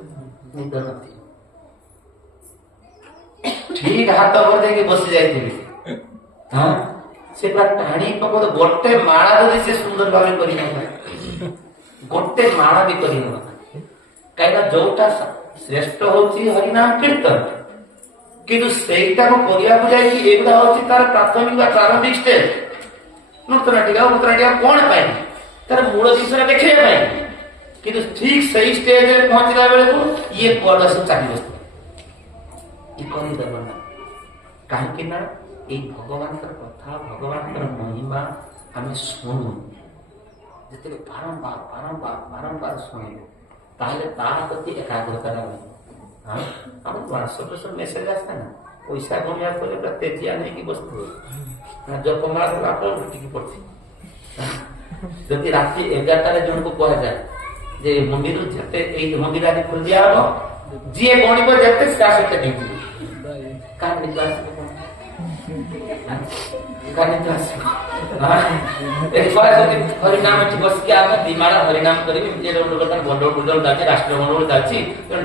ନିଦ ନଥିବ ଠିକ ହାତ ବଜେଇକି ବସି ଯାଇଥିବେ ସେ ପୁରା ଟାଣି ପକଉ ଗୋଟେ ମାଳା ଯଦି ସେ ସୁନ୍ଦର ଭାବେ କରିନଥାଏ ଗୋଟେ ମାଳା ବି କରିନଥାଏ କାହିଁକିନା ଯୋଉଟା ଶ୍ରେଷ୍ଠ ହଉଛି ହରିନାମ କୀର୍ତ୍ତନ କିନ୍ତୁ ସେଇଟାକୁ କରିବାକୁ ଯାଇକି ଏଗୁଡା ହଉଛି ତାର ପ୍ରାଥମିକ ବା ପ୍ରାରମ୍ଭିକ ଷ୍ଟେଜ ନୃତ୍ୟନାଟିକା କଣ ପାଇଁ ତାର ମୂଳ ଜିନିଷଟା ଦେଖେଇବା ପାଇଁ କିନ୍ତୁ ଠିକ ସେଇ ଷ୍ଟେଜରେ ପହଞ୍ଚିଲା ବେଳକୁ ଇଏ କୁଆଡେ ସବୁ ଚାଲି ବସିଥାଏ ଇଏ କରିଦେବ ନା କାହିଁକି ନା ଏଇ ଭଗବାନଙ୍କର କଥା ଭଗବାନଙ୍କର ମହିମା ଆମେ ଶୁଣୁ ଯେତେବେଳେ ବାରମ୍ବାର ଶୁଣିବୁ ତାହେଲେ ତା ପ୍ରତି ଏକାଗ୍ରତା ରହିବ ଆମର ହ୍ୱାଟ୍ସଆପ୍ରେ ମେସେଜ ଆସେ ନା ପଇସା ଗଣିବା ପରେ ପୁରା ତେଜିଆ ନେଇକି ବସିଥିବ ଜପମାଳ ଆପଣ ଉଠିକି ପଡିଛି ଯଦି ରାତି 11ଟାରେ ଜଣକୁ କୁହାଯାଏ ଯେ ମନ୍ଦିର ଯେତେ ଏଇ ମନ୍ଦିର ଆଜି ଖୋଲି ଦିଆହବ ଯିଏ ଗଣିବ ଯେତେ ତା ସହିତ ନେଇଯିବ କାହାର ନିଦ ଆସିବ ହରିନାମ ଏଠି ବସିକି ଆମେ ଦିମାଳା ହରିନାମ କରିବି ଗଣ୍ଡଗୋଳ ଚାଲିଛି ରାଷ୍ଟ୍ର ଗଣ୍ଡଗୋଳ ଚାଲିଛି ତେଣୁ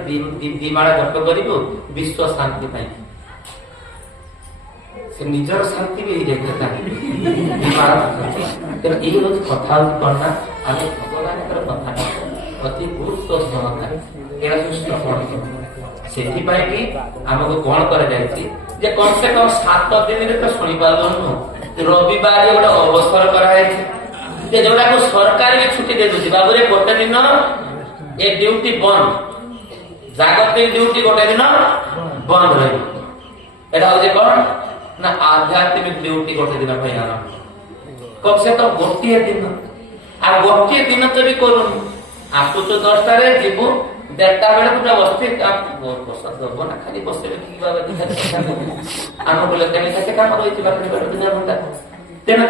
ଦିମାଳା ଜପ କରିବୁ ବିଶ୍ୱ ଶାନ୍ତି ପାଇଁ ସେ ନିଜର ଶାନ୍ତି ବି ହେଇଯାଇଥିଲା ତେଣୁ ଏଇ ହଉଛି କଥା ହଉଛି କଣ ନା ଆମେ ଭଗବାନଙ୍କର କଥାଟା ଅତି ଗୁରୁତ୍ୱ ସହକାରେ ଏଇଟା ସବୁ ଶ୍ରବଣ ସେଥିପାଇଁ କି ଆମକୁ କଣ କରାଯାଇଛି ଯେ କମ ସେ କମ 7 ଦିନରେ ତ ଶୁଣିପାରିଲୁ ରବିବାର ଗୋଟେ ଅବସର କରାଯାଇଛି ଯେ ଯୋଉଟାକୁ ସରକାର ବି ଛୁଟି ଦେଇ ଦଉଛି ବାବୁରେ ଗୋଟେ ଦିନ ଏ ଡ୍ୟୁଟି ବନ୍ଦ জাগতিক ডিউটি গোটে দিন বন্ধ রহিব এটা হচ্ছে কোন না আধ্যাত্মিক ডিউটি গোটে দিন ভাই আরম্ভ কম সে কম গোটিয়ে দিন আর গোটিয়ে দিন তো বি করুন আসুଛୁ 10টাରେ ଯିବୁ 1ଟା ବେଳେ ପୁରା ବସିଥିବ ବସା ଦବ ନା ଖାଲି ବସିବେ କି ବାବା ଆମ ବୋଲେ କେମିତି କାମ ରହିଛି ବାପରେ ବେଳ ଦିନ ଘଣ୍ଟା ତେଣୁ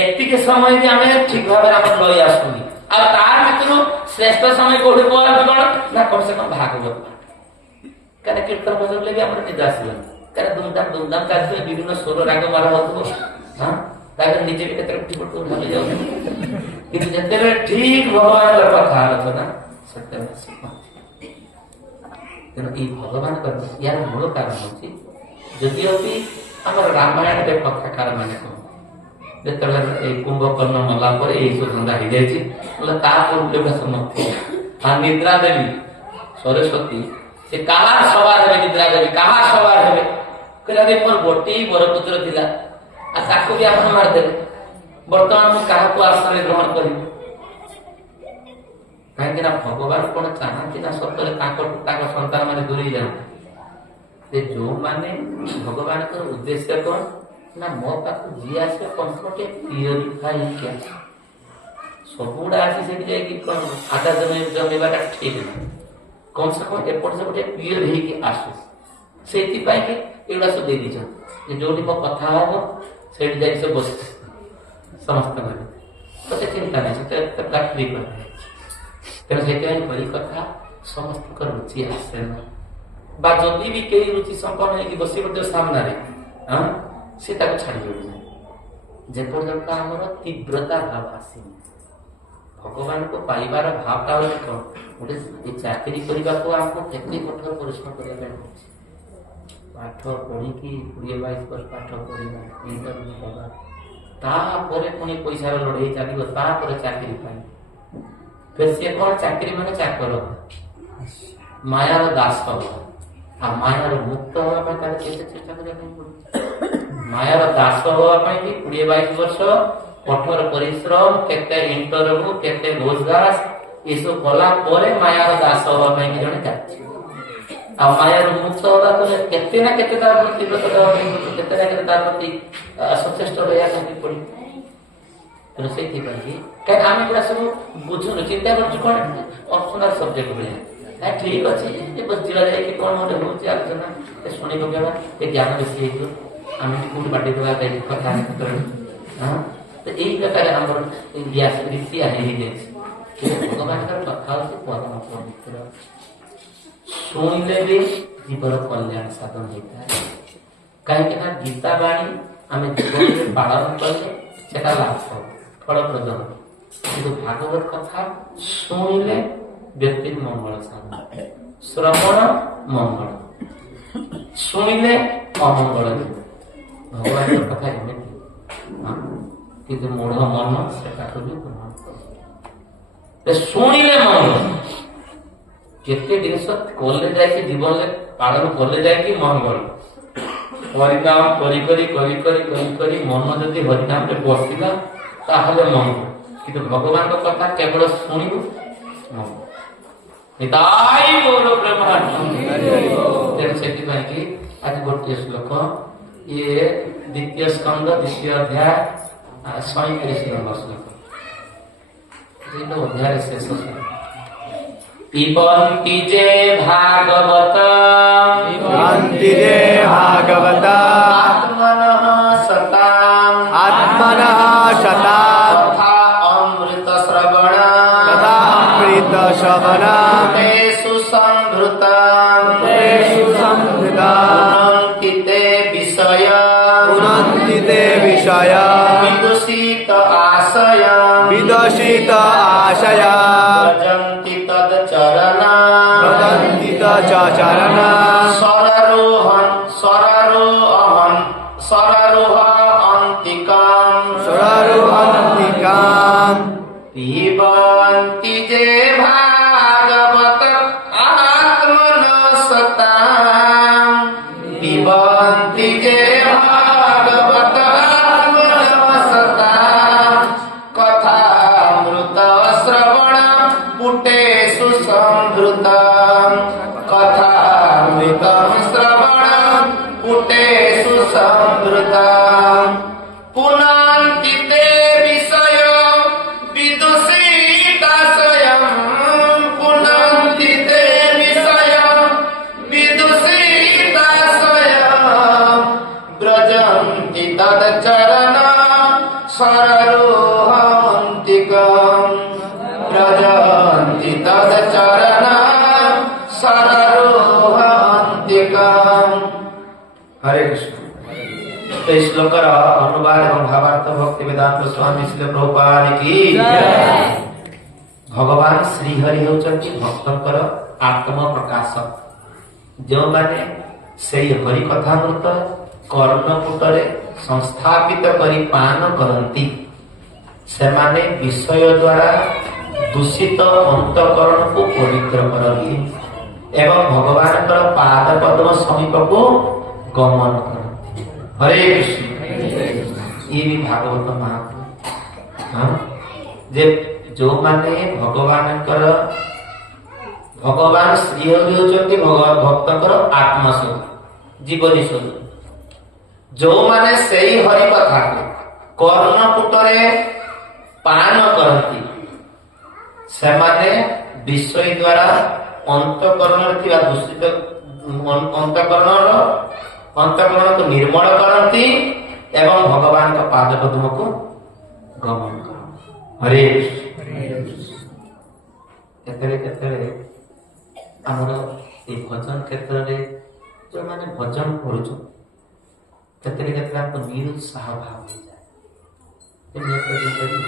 ଏତିକି ସମୟ ବି ଆମେ ଠିକ ଭାବରେ ଆମର ଲଇ ଆସୁନି ଆଉ ତାର ଭିତରୁ ଶ୍ରେଷ୍ଠ ସମୟ କୋଉଠି ପହଞ୍ଚି କଣ ନା କମ ସେ କମ ଭାଗବତ କାରଣ କୀର୍ତ୍ତନ ବଜାଇଲେ ବି ଆମର ନିଦ ଆସିବନି କାରଣ ଧୁମଧାମ କାର୍ଯ୍ୟ ବିଭିନ୍ନ ସ୍ୱର ରାଗ ମାରା ହଉଥିବ ହଁ ତାପରେ ନିଜେ ବି କେତେବେଳେ ଟିପଟ ଭାବି ଯାଉଛନ୍ତି କିନ୍ତୁ ଯେତେବେଳେ ଠିକ ଭଗବାନଙ୍କର କଥା ଆଲୋଚନା ସେତେବେଳେ ତେଣୁ ଏଇ ଭଗବାନଙ୍କର ୟାର ମୂଳ କାରଣ ହଉଛି ଯଦିଓ ବି ଆମର ରାମାୟଣରେ କଥାକାର ମାନେ କଣ ଯେତେବେଳେ ଏଇ କୁମ୍ଭକର୍ଣ୍ଣ ମଲା ପରେ ଏଇ ସବୁ ଧନ୍ଦା ହେଇଯାଇଛି ବୋଲେ ତା ପୂର୍ବେ ସମାପ୍ତ ଆଉ ନିଦ୍ରା ଦେବୀ ସରସ୍ୱତୀ ସେ କାହା ସବାର ହେବେ ନିଦ୍ରା ଦେବୀ କାହା ସବାର ହେବେ କହିଲା ମୋର ଗୋଟିଏ ବରପୁତ୍ର ଥିଲା ଆଉ ତାକୁ ବି ଆପଣ ମାରିଦେଲେ ବର୍ତ୍ତମାନ ମୁଁ କାହାକୁ ଆଶ୍ରୟ ଗ୍ରହଣ କରିବି କାହିଁକି ନା ଭଗବାନ କଣ ଚାହାନ୍ତି ନା ସତରେ ତାଙ୍କ ସନ୍ତାନ ମାନେ ଦୂରେଇ ଯାଆନ୍ତି ସେ ଯୋଉମାନେ ଭଗବାନଙ୍କର ଉଦ୍ଦେଶ୍ୟ କଣ ନା ମୋ ପାଖକୁ ଯିଏ ଆସିବ କମ୍ଫର୍ଟ ପିଓରିଫାଇ ହେଇକି ଆସ ସବୁଗୁଡା ଆସି ସେଠି ଯାଇକି କଣ ଆଦା ଜମେଇବାଟା ଠିକ ନାହିଁ କମ ସେ କମ ଏପଟ ସେପଟେ ପିଓର ହେଇକି ଆସୁ ସେଇଥିପାଇଁ କି ଏଗୁଡା ସବୁ ଦେଇ ଦେଇଛନ୍ତି ଯେ ଯୋଉଠି ମୋ କଥା ହବ ସେଇଠି ଯାଇକି ସେ ବସିଛି ସମସ୍ତ ମାନେ ତ ଚିନ୍ତା ନାହିଁ ସେଟା ଫ୍ରି କରି ତେଣୁ ସେଥିପାଇଁ ବହି କଥା ସମସ୍ତଙ୍କ ରୁଚି ଆସେ ନା ବା ଯଦି ବି କେହି ରୁଚି ସମ୍ପନ୍ନ ହେଇକି ବସି ପଡିବ ସାମ୍ନାରେ ସେ ତାକୁ ଛାଡି ଯାଉଛି ଯେପର୍ଯ୍ୟନ୍ତ ଆମର ତୀବ୍ରତା ଭାବ ଆସିନି ଭଗବାନଙ୍କୁ ପାଇବାର ଭାବଟା ହଉଛି କଣ ଗୋଟେ ଚାକିରି କରିବାକୁ ଆମକୁ କେତେ କଠୋର ପରିଶ୍ରମ କରିବା ପାଇଁ ପଡୁଛି ପାଠ ପଢିକି 20-22 ବର୍ଷ ପାଠ ପଢିବା ଇଣ୍ଟରଭ୍ୟୁ ଦେବା ତାପରେ ପୁଣି ପଇସାର ଲଢେଇ ଚାଲିବ ତାପରେ ଚାକିରି ପାଇଁ ସେ କଣ ଚାକିରି ମାନେ ଚାକର ମାୟାର ଦାସ ହବ ଆଉ ମାୟାର ମୁକ୍ତ ହବା ପାଇଁ ତାର କେତେ ଚେଷ୍ଟା କରିବା ପାଇଁ ପଡୁଛି ମାୟାର ଦାସ ହବା ପାଇଁ ବି 20-22 ବର୍ଷ କଠୋର ପରିଶ୍ରମ କେତେ ଇଣ୍ଟରଭ୍ୟୁ କେତେ ରୋଜଗାର ଏସବୁ କଲା ପରେ ମାୟାର ଦାସ ହବା ପାଇଁ ଜଣେ ଯାଉଛି ଆଉ ମାୟାର ମୁକ୍ତ ହବା ପରେ କେତେ ନା କେତେ ତାର ପ୍ରତି ତୀବ୍ରତା ଦେବା ପାଇଁ କେତେ ନା କେତେ ତାର ପ୍ରତି ସଚେଷ୍ଟ ରହିବା ପାଇଁ ପଡିବ ତେଣୁ ସେଇଥିପାଇଁ କାହିଁକି ଆମେ ଗୁଡା ସବୁ ବୁଝୁନୁ ଚିନ୍ତା କରୁଛୁ କଣ ଅପସନାଲ ସବଜେକ୍ଟ ଭଳିଆ ଠିକ ଅଛି ଯିବା ଯାଇକି କଣ ଗୋଟେ ହଉଛି ଆଲୋଚନା ଶୁଣି ପକେଇବା ଏ ଜ୍ଞାନ ବେଶୀ ହେଇଯିବ ଆମେ କୋଉଠି ବାଟି ଦେବା କଥା ତ ଏଇ ପ୍ରକାର ଆମର ଗ୍ୟାସ ରୀତିଆ ହେଇଯାଇଛି ଭଗବାନଙ୍କର କଥା ହଉଛି ପରମ ପବିତ୍ର ଶୁଣିଲେ ବି ଜୀବନ କଲ୍ୟାଣ ସାଧନ ହେଇଥାଏ କାହିଁକି ନା ଗୀତା ବାଣୀ ଆମେ ଜୀବନରେ ପାଳନ କଲେ ସେଟା ଲାଭ ଫଳପ୍ରଦ କିନ୍ତୁ ଭାଗବତ କଥା ଶୁଣିଲେ ବ୍ୟକ୍ତିର ମଙ୍ଗଳ ସାଧନ ଶ୍ରବଣ ମଙ୍ଗଳ ଶୁଣିଲେ ଅମଙ୍ଗଳ ଭଗବାନଙ୍କ କଥା ଏମିତି କିନ୍ତୁ ମୂଢ ମନ ସେଟାକୁ ବି ଗ୍ରହଣ କରେ ଶୁଣିଲେ ମଙ୍ଗଳ କେତେ ଜିନିଷ କଲେ ଯାଇକି ଜୀବନରେ ପାଳନ କଲେ ଯାଇକି ମଙ୍ଗଳ ହରିନାମ କରି କରି କରି କରି କରି କରି ମନ ଯଦି ହରିନାମରେ ବସିଲା ତାହେଲେ ମଙ୍ଗଳ କିନ୍ତୁ ଭଗବାନଙ୍କ କଥା କେବଳ ଶୁଣିବୁ ସେଥିପାଇଁ କି ଆଜି ଗୋଟିଏ ଶ୍ଲୋକ ଇଏ ଦ୍ୱିତୀୟ ସ୍କନ୍ଦ 2ୟ ଅଧ୍ୟାୟ 37 নম্বর শ্লোক অধ্যায়ের শেষ শ্লোক পিবন্তি যে ভাগবত আত্মনঃ সতাম তথা অমৃত শ্রবণাম তেষু সংভৃতাম পুনন্তি তে বিষয় বিদুষিত আশয়া ভজন্তি তদ চরণা সরারোহ অন্তিকাম পিবন্তি যে ভাগবত আত্মনঃ সতাম পিবন্তি যে ভাগবত আত্মনঃ সতাম কথামৃত শ্রবণ পুটেষু সংভৃতাম সররোহান্তিকম ব্রজন্তি তদচরণম সররোহান্তিকম। হরে কৃষ্ণ। তো এই শ্লোকের অনুবাদ এবং ভাবার্থ ভক্তি বেদান্ত স্বামী শ্রীল প্রভুপাদ কি জয়। ভগবান শ্রীহরি ହେଉଛନ୍ତି ଭକ୍ତଙ୍କର ଆତ୍ମ ପ୍ରକାଶ, ଯେଉଁମାନେ ସେଇ ହରି କଥାମୃତ କର୍ଣ୍ଣପୁଟରେ ସଂସ୍ଥାପିତ କରି ପାନ କରନ୍ତି, ସେମାନେ ବିଷୟ ଦ୍ୱାରା ଦୂଷିତ ଅନ୍ତଃକରଣକୁ ପବିତ୍ର କରନ୍ତି ଏବଂ ଭଗବାନଙ୍କର ପାଦ ପଦ୍ମ ସମୀପକୁ ଗମନ କରନ୍ତି। ହରେ କୃଷ୍ଣ। ଇଏ ବି ଭାଗବତ ମହାତ୍ମ୍ୟ ଯେ ଯେଉଁମାନେ ଭଗବାନଙ୍କର ଭଗବାନ ଶ୍ରୀହରି ହେଉଛନ୍ତି ଭକ୍ତଙ୍କର ଆତ୍ମସ୍ୱରୂପ, ଜୀବନୀ ସ୍ୱରୂପ। ଯେଉଁମାନେ ସେଇ ହରି କଥାକୁ କର୍ଣ୍ଣପୁଟରେ ପାନ କରନ୍ତି, ସେମାନେ ବିଷୟ ଦ୍ୱାରା ଅନ୍ତଃକରଣରେ ଥିବା ଦୂଷିତ ଅନ୍ତଃକରଣକୁ ନିର୍ମଳ କରନ୍ତି ଏବଂ ଭଗବାନଙ୍କ ପାଦ ପଦ୍ମକୁ ଗମନ କରନ୍ତି। ହରେ କେତେବେଳେ କେତେବେଳେ ଆମର এই ଭଜନ କ୍ଷେତ୍ରରେ ଯେଉଁମାନେ ଭଜନ କରୁଛୁ, କେତେବେଳେ କେତେବେଳେ ଆମକୁ ନିରୁତ୍ସାହ ଭାବ ହେଇଯାଏ।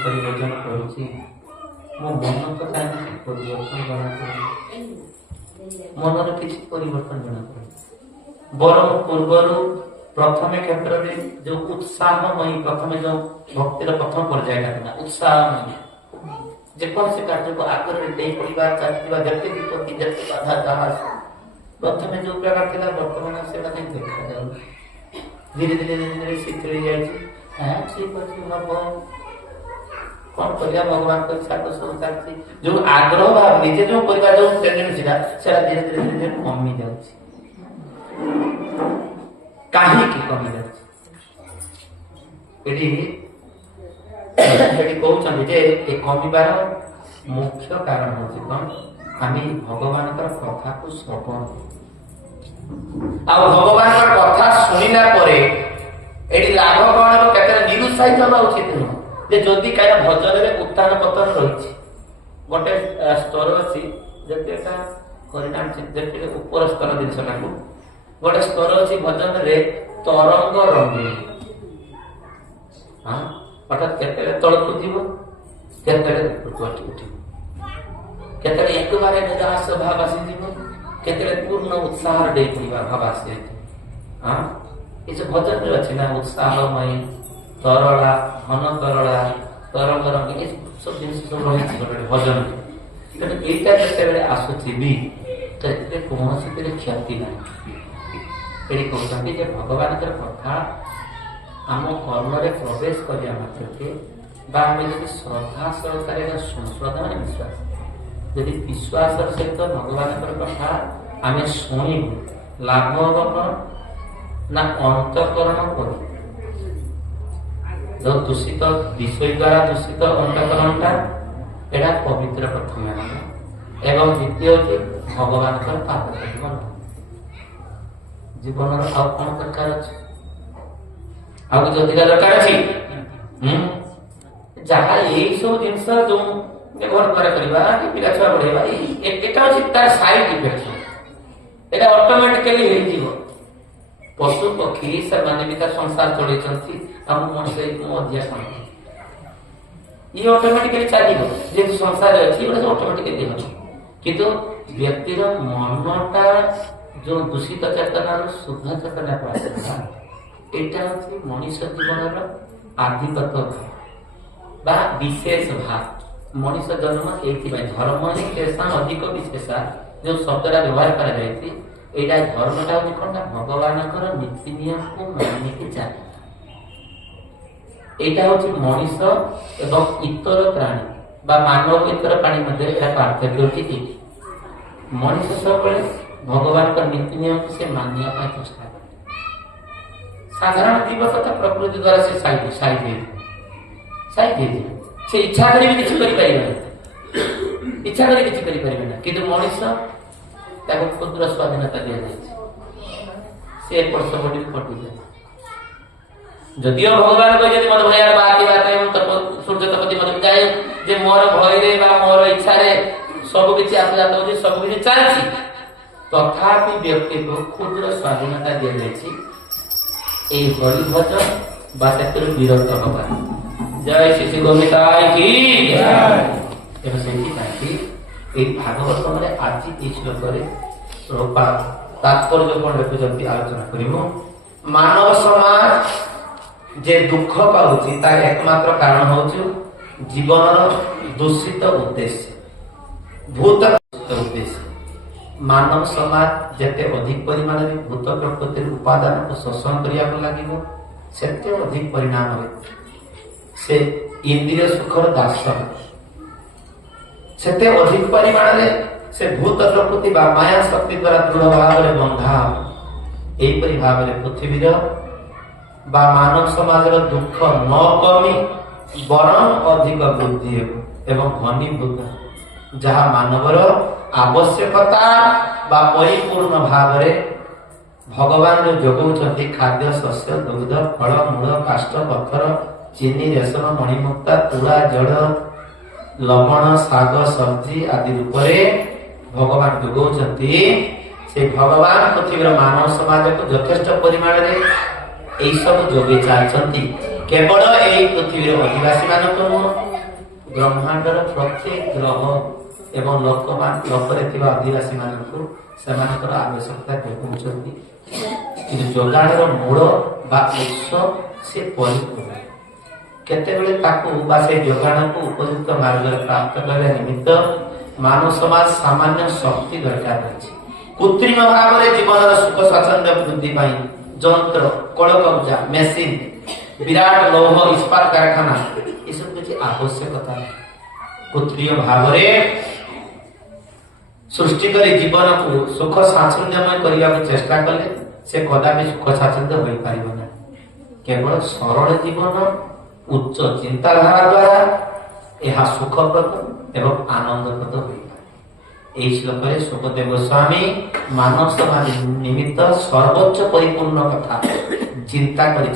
ହରି ଭଜନ କରୁଛି, ମୋ ମନ ତ କାହିଁକି ପରିବର୍ତ୍ତନ ଜଣାପଡ଼େ, ମନର କିଛି ପରିବର୍ତ୍ତନ ଜଣାପଡ଼େ। ବରଂ ପୂର୍ବରୁ ପ୍ରଥମେ କ୍ଷେତ୍ରରେ ଯୋଉ ଉତ୍ସାହମୟୀ, ପ୍ରଥମେ ଯୋଉ ଭକ୍ତିର ପ୍ରଥମ ପର୍ଯ୍ୟାୟଟା ଥିଲା ଉତ୍ସାହମୟୀ, ଯେକୌଣସି କାର୍ଯ୍ୟକୁ ଆଗରେ ଡେଇଁ ପଡ଼ିବା, ଚାଲିଥିବା ଯେତେ ବିପତ୍ତି ଯେତେ ବାଧା ଯାହା ପ୍ରଥମେ ଯୋଉ ପ୍ରକାର ଥିଲା, ବର୍ତ୍ତମାନ ସେଟା କାହିଁ ଦେଖାଯାଉ। ଧୀରେ ଧୀରେ ଧୀରେ ଧୀରେ ଶିଥିଳ ଯାଇଛି। ଠିକ ଅଛି, ହବ, କଣ କରିବା, ଭଗବାନଙ୍କ ଇଚ୍ଛା ତ ସବୁ ଚାଲିଛି। ଯୋଉ ଆଗ୍ରହ ଭାବ ନିଜେ ଯୋଉ କରିବା ଯୋଉ ଟେଣ୍ଡେନ୍ସିଟା ସେଟା ଧୀରେ ଧୀରେ ଧୀରେ ଧୀରେ କମି ଯାଉଛି। କାହିଁକି କମି ଯାଉଛି? ଏଠି କହୁଛନ୍ତି ଯେ ଏ କମିବାର ମୁଖ୍ୟ କାରଣ ହଉଛି କଣ? ଆମେ ଭଗବାନଙ୍କର କଥାକୁ ଶ୍ରବଣ, ଆଉ ଭଗବାନଙ୍କର କଥା ଶୁଣିଲା ପରେ ଏଠି ଲାଭ କଣ ହେବ? କେତେବେଳେ ନିରୁତ୍ସାହିତ ହେବା ଉଚିତ ନୁହଁ। ଯେ ଯଦି କାହାର ଭଜନରେ ଉତ୍ଥାନ ପତନ ରହିଛି, ଗୋଟେ ସ୍ତର ଅଛି, ଯେତେଟା ହରିନାମ ଯେତେ ଉପର ସ୍ତର ଜିନିଷଟାକୁ, ଗୋଟେ ସ୍ତର ଅଛି ଭଜନରେ ତରଙ୍ଗ ରଙ୍ଗୀନ। ଅର୍ଥାତ୍ କେତେବେଳେ ତଳକୁ ଯିବ, କେତେବେଳେ ଉପରକୁ ଉଠିବ, କେତେବେଳେ ଏକବାରେ ନିରାଶ ଭାବ ଆସିଯିବ, କେତେବେଳେ ପୂର୍ଣ୍ଣ ଉତ୍ସାହ ଦେଇଥିବା ଭାବ ଆସିଯାଇଥିବ। ଏ ଯୋଉ ଭଜନରେ ଅଛି ନା, ଉତ୍ସାହମୟୀ, ତରଳା, ଘନ ତରଳା, ତରଙ୍ଗ ରଙ୍ଗୀନ, ଏ ସବୁ ଜିନିଷ ସବୁ ରହିଛି ଗୋଟେ ଭଜନ। ତେଣୁ ଏଇଟା ଯେତେବେଳେ ଆସୁଛି ବି, ତ ଏଥିରେ କୌଣସିଥିରେ କ୍ଷତି ନାହିଁ। ଏଠି କହୁଛନ୍ତି ଯେ ଭଗବାନଙ୍କର କଥା ଆମ କର୍ମରେ ପ୍ରବେଶ କରିବା ମାତ୍ରକେ, ବା ଆମେ ଯଦି ଶ୍ରଦ୍ଧା ସହକାରେ ଶୁଣୁ, ଶ୍ରଦ୍ଧା ମାନେ ବିଶ୍ୱାସ, ଯଦି ବିଶ୍ୱାସର ସହିତ ଭଗବାନଙ୍କର କଥା ଆମେ ଶୁଣିବୁ, ଲାଭ ହବ କଣ ନା ଅନ୍ତଃକରଣ କରୁ। ଯୋଉ ଦୂଷିତ ବିଷୟ ଦ୍ୱାରା ଦୂଷିତ ଅନ୍ତଃକରଣଟା, ଏଇଟା ପବିତ୍ର ପ୍ରଥମେ ହବ ଏବଂ ଦ୍ୱିତୀୟ ହଉଛି ଭଗବାନଙ୍କର ପାଦ ପଦ୍ମ। ଜୀବନର ଆଉ କଣ ଦରକାର ଅଛି? ଆଉ କିଛି ଅଧିକା ଦରକାର ଅଛି? ଯାହା ଏଇ ସବୁ ଜିନିଷ ଯୋଉ ବ୍ୟବହାର କରିବା କି ପିଲା ଛୁଆ ବଢେଇବା, ଏଟା ହଉଛି ତାର ସାଇଡ ଇଫେକ୍ଟ। ଏଟା ଅଟୋମେଟିକାଲି ହେଇଯିବ। ପଶୁ ପକ୍ଷୀ ସେମାନେ ବି ତାର ସଂସାର ଚଳେଇଛନ୍ତି, ଆଉ ମଣିଷ ଅଧିକା କଣ ଇଏ ଅଟୋମେଟିକାଲି ଚାଲିବ। ଯେହେତୁ ସଂସାର ଅଛି, ଏଗୁଡ଼ା ସବୁ ଅଟୋମେଟିକାଲି ହବ। କିନ୍ତୁ ବ୍ୟକ୍ତିର ମନଟା ଯୋଉ ଦୂଷିତ ଚେତନାରୁ ଶୁଦ୍ଧ ଚେତନାକୁ ଆସିଲା, ଏଇଟା ହଉଛି ମଣିଷ ଜୀବନର ଆଧିପତ୍ୟ ବା ବିଶେଷ ଭାବ। ମଣିଷ ଜନ୍ମ ଏଇଥିପାଇଁ ଧର୍ମ ହିଁ କେଶା ଅଧିକ ବିଶେଷା ଯୋଉ ଶବ୍ଦଟା ବ୍ୟବହାର କରାଯାଇଛି, ଏଇଟା ଧର୍ମଟା ହଉଛି କଣ ନା ଭଗବାନଙ୍କର ନୀତି ନିୟମକୁ ମାନିକି ଚାଲେ। ଏଇଟା ହଉଛି ମଣିଷ ଏବଂ ଇତର ପ୍ରାଣୀ ବା ମାନବ ଇତର ପ୍ରାଣୀ ମଧ୍ୟରେ ଏଇଟା ପାର୍ଥକ୍ୟ ହଉଛି ଏଇଠି। ମଣିଷ ସବୁବେଳେ ଭଗବାନଙ୍କ ନୀତି ନିୟମକୁ ସେ ମାନିବା ପାଇଁ ଚେଷ୍ଟା କରେ। ସାଧାରଣ ଜୀବ ତଥା ପ୍ରକୃତି ଦ୍ୱାରା ସେ ସାଇ ଦେଇଯିବ। ସେ ଇଚ୍ଛା କରି ବି କିଛି କରିପାରିବେ ନା, ଇଚ୍ଛା କରି କିଛି କରିପାରିବେ ନା। କିନ୍ତୁ ମଣିଷ ତାକୁ କ୍ଷୁଦ୍ର ସ୍ୱାଧୀନତା ଦିଆଯାଇଛି, ସେ ଏପଟ ସେପଟ ଖଟିଯାଏ। ଯଦିଓ ଭଗବାନ କହିଛନ୍ତି ମତେ ଭୟାର ବାହାରି ବାହାରେ मोर भय मोर इच्छा सब किसी आत्मजात होती सब किसी चलती तथापि व्यक्ति को क्षुद्र स्वाधीनता दी जाए हरि भजन बात विरत हवा। जय श्री गोविंदाय की जय। भागवत में आज श्लोक तात्पर्य कौन रखुंट आलोचना करूँ। मानव समाज जे दुख पाऊँच तार एकमात्र कारण हूँ जीवन दूषित उद्देश्य भूत उद्देश्य। मानव समाज जिते अधिक परिमाण में भूत प्रकृति उपादान को शोषण करने लगे से अधिक परिणाम से इंद्रिय सुखर दास से अधिक परिमाण से भूत प्रकृति माया शक्ति द्वारा दृढ़ भाव में बंधा यहीपरि भाव में पृथ्वीर मानव समाज दुख न कमी बरं अधिक वृद्धि एवं घनीभूत जहाँ मानवर आवश्यकता परिपूर्ण भाव भगवान जो जोगाउछंती खाद्य शस्य दुग्ध फल मूल काष्ठ पत्थर चीनी रेशम मणिमुक्ता तुला जड़ लवण शाग सब्जी आदि रूप भगवान जोगाउछंती से भगवान पृथ्वीर मानव समाज को यथेष्ट परिमाण में सब जोगे चलती केवल यही पृथ्वीर अधिवासी मानक ब्रह्मांडर प्रत्येक ग्रह एवं लोकरे आदिवासी मानक आवश्यकता जोगाउछंती जोगाणर मूल उत्स से परिपूर्ण केते जोगाण को उपयुक्त मार्ग प्राप्त करने निमित्त मानव समाज सामान्य शक्ति दरकार रही कृत्रिम भाव में जीवन सुख स्वाच्छंद्य वृद्धि जंत्र कलकब्जा मेसीन विराट लौह इस्पात कारखाना ये सब किसी आवश्यकता कृत्रिम भाव में सृष्टि कर जीवन को सुख स्वाच्छंद्यमय करने को चेष्टा कले से कदापि सुख स्वाच्छंद्य हो पारिब ना। केवल सरल जीवन उच्च चिंताधारा द्वारा यह सुखप्रद एवं आनंदप्रद हो। श्लोक सुखदेव गोस्वामी मानव समाज निमित्त सर्वोच्च परिपूर्ण कथा चिंता कर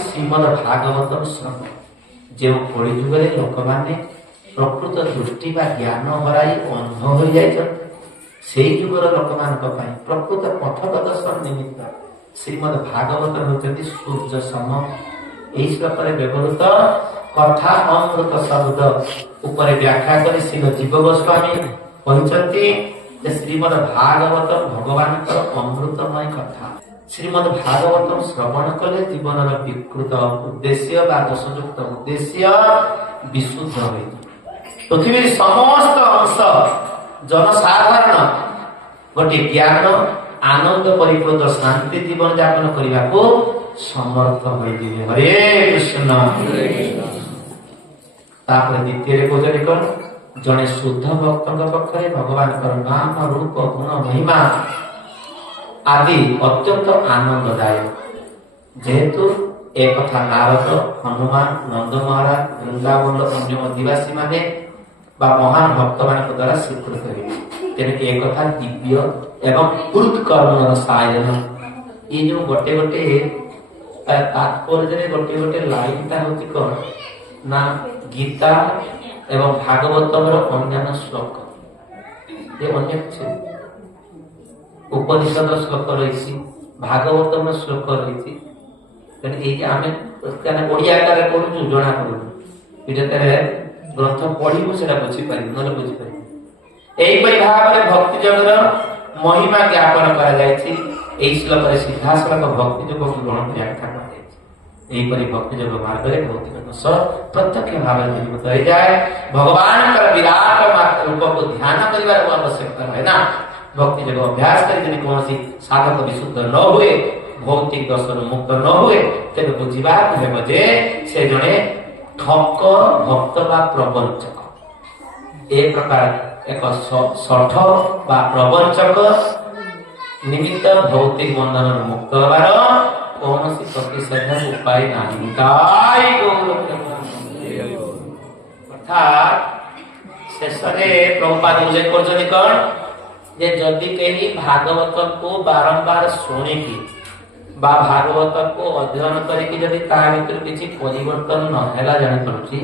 श्रीमद भागवत श्रवण जो कलिजुगे लोक मैंने प्रकृत दृष्टि व ज्ञान हराई अंध हो जाए जुगर लोक मान प्रकृत पथ प्रदर्शन निमित्त श्रीमद भागवत होती सूर्य सम यही श्लोक व्यवहृत कथा अमृत शब्द ऊपर व्याख्या कर श्री जीव गोस्वामी कहते श्रीमद भागवत भगवान अमृतमय कथा श्रीमद भागवत श्रवण कले जीवन विकृत उद्देश्य दोषयुक्त उद्देश्य विशुद्ध हो। पृथ्वी समस्त अंश जनसाधारण गोटे ज्ञान आनंद परिपूर्ण शांति जीवन यापन करने को समर्थ हो। हरे कृष्ण। द्वितीय कौन कौन जड़े शुद्ध भक्त पक्षे भगवान नाम रूप गुण महिमा आदि अत्यंत आनंददायक जेहेतु एक कथा नारद हनुमान नंद महाराज वृंदावन अन्य आदिवासी माने महान भक्त मान द्वारा स्वीकृत हुए एक कथा दिव्य एवं उत्कर्म सायन ये जो गोटे गोटे तात्पर्य गोटे गोटे लाइन हूँ कौन ना गीता एवं भागवतम अन्य श्लोक ये अन्य उपनिषद श्लोक रही भागवतम श्लोक रही ओडिया करूँ जना पड़ू ग्रंथ पढ़ू से बुझीपार ना बुझीपार यहीपरि भाव में भक्ति जगर महिमा ज्ञापन कर श्लोक सीधासख भक्ति जोग को ग्रहण व्याख्या कर भक्ति जोग मार्ग में भौतिक दोष प्रत्यक्ष भाव में जीवित हो जाए। भगवान का विराट रूप को ध्यान करने आवश्यकता है ना। भक्ति जोग अभ्यास कर कौन साधक विशुद्ध न हुए भौतिक दोष मुक्त न हुए तेज बुझार हे से जड़े ठक भक्त बा प्रवंचक एक प्रकार एक सठ बा प्रवंचक निमित्त भौतिक बंधन मुक्त होवार कौन प्रतिषेधक उपाय नहीं। अर्थात शेष प्रभुपाद उल्लेख कर जदि कहीं भागवत को बारंबार शुणिकी भागवत को अध्ययन करके किसी परिवर्तन नहला जानी पड़ुची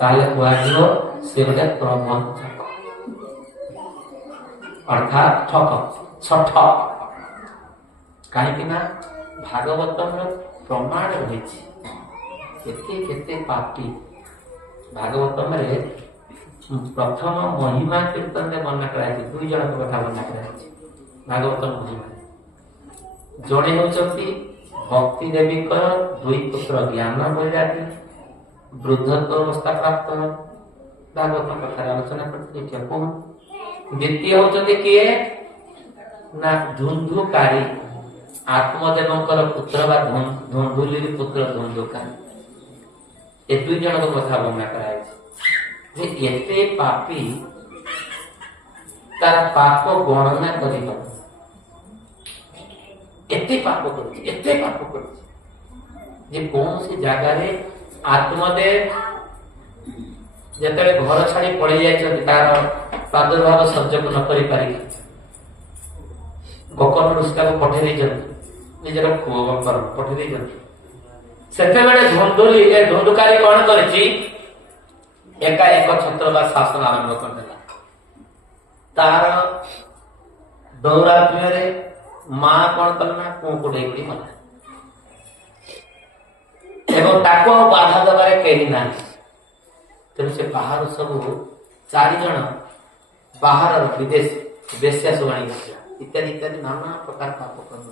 ताले कुआजिव से गोटे प्रबंचक अर्थात ठक छठ कहीं भागवतम प्रमाण रही केते पापी भागवतम रे प्रथम महिमा कीर्तन में वर्णना कराई दुई जन कथा वर्णना कराई भागवतम महिमा जड़े होती भक्ति देवी दुई पुत्र ज्ञान वैरागी वृद्धत्व अवस्था प्राप्त भागवतम कथा आलोचना करते द्वितीय होती किए ना धुंधुकारी आत्मदेवंकर पुत्र बा धुंधुली पुत्र धुंधुकारी ए दुई जन कथा वर्णना कराई एते पापी तार पाप गणना कर एते पाप कर कौन सी जगार आत्मदेव जिते घर छाड़ी पड़े जाइए तार प्रादुर्भाव सह्य को न करी पारि गोकर्ण ऋषि को पठे निजर पुओ पठे से धुंधुकारी कौन कर एका एक छत्र बा शासन आरंभ कर तार दौरात्म्य मां कौन करना पुओ को डेगी मना एवं ताको बाधा दबारे कहीं ना तेणु से बाहर सब चार जन बाहर विदेश बेश्या सब आनी इत्यादि इत्यादि नाना प्रकार पाप कर्म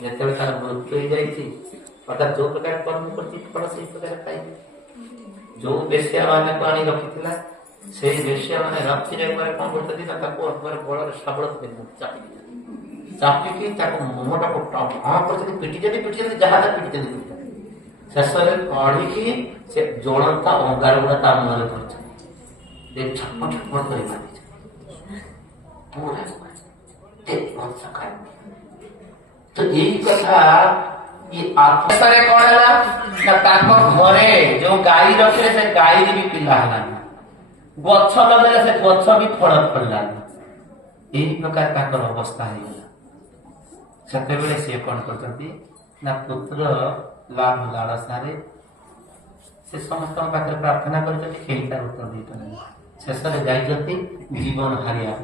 जिते तार मृत्यु हो जाए अर्थात जो प्रकार कर्म करती फल से प्रकार पाई जो बेश्या मान को आनी रखी से बेश्या मान रखी कौन करते बड़ सबल चापिकी मुहटा पिटी जहाँ पिटी शेष में पढ़ी से ज्वलंता अंगार गुड़ा मुहर कर छटपट छटपट कर तो यही कथा घरे जो गाई रखे से गाई भी पिला गछ लगे से गछ भी फल फलला यही प्रकार अवस्था है से सी कौन करती ना पुत्र लाभ लालसारे से समस्त पाखे प्रार्थना कर उत्तर दे शेष जाती जीवन हारिया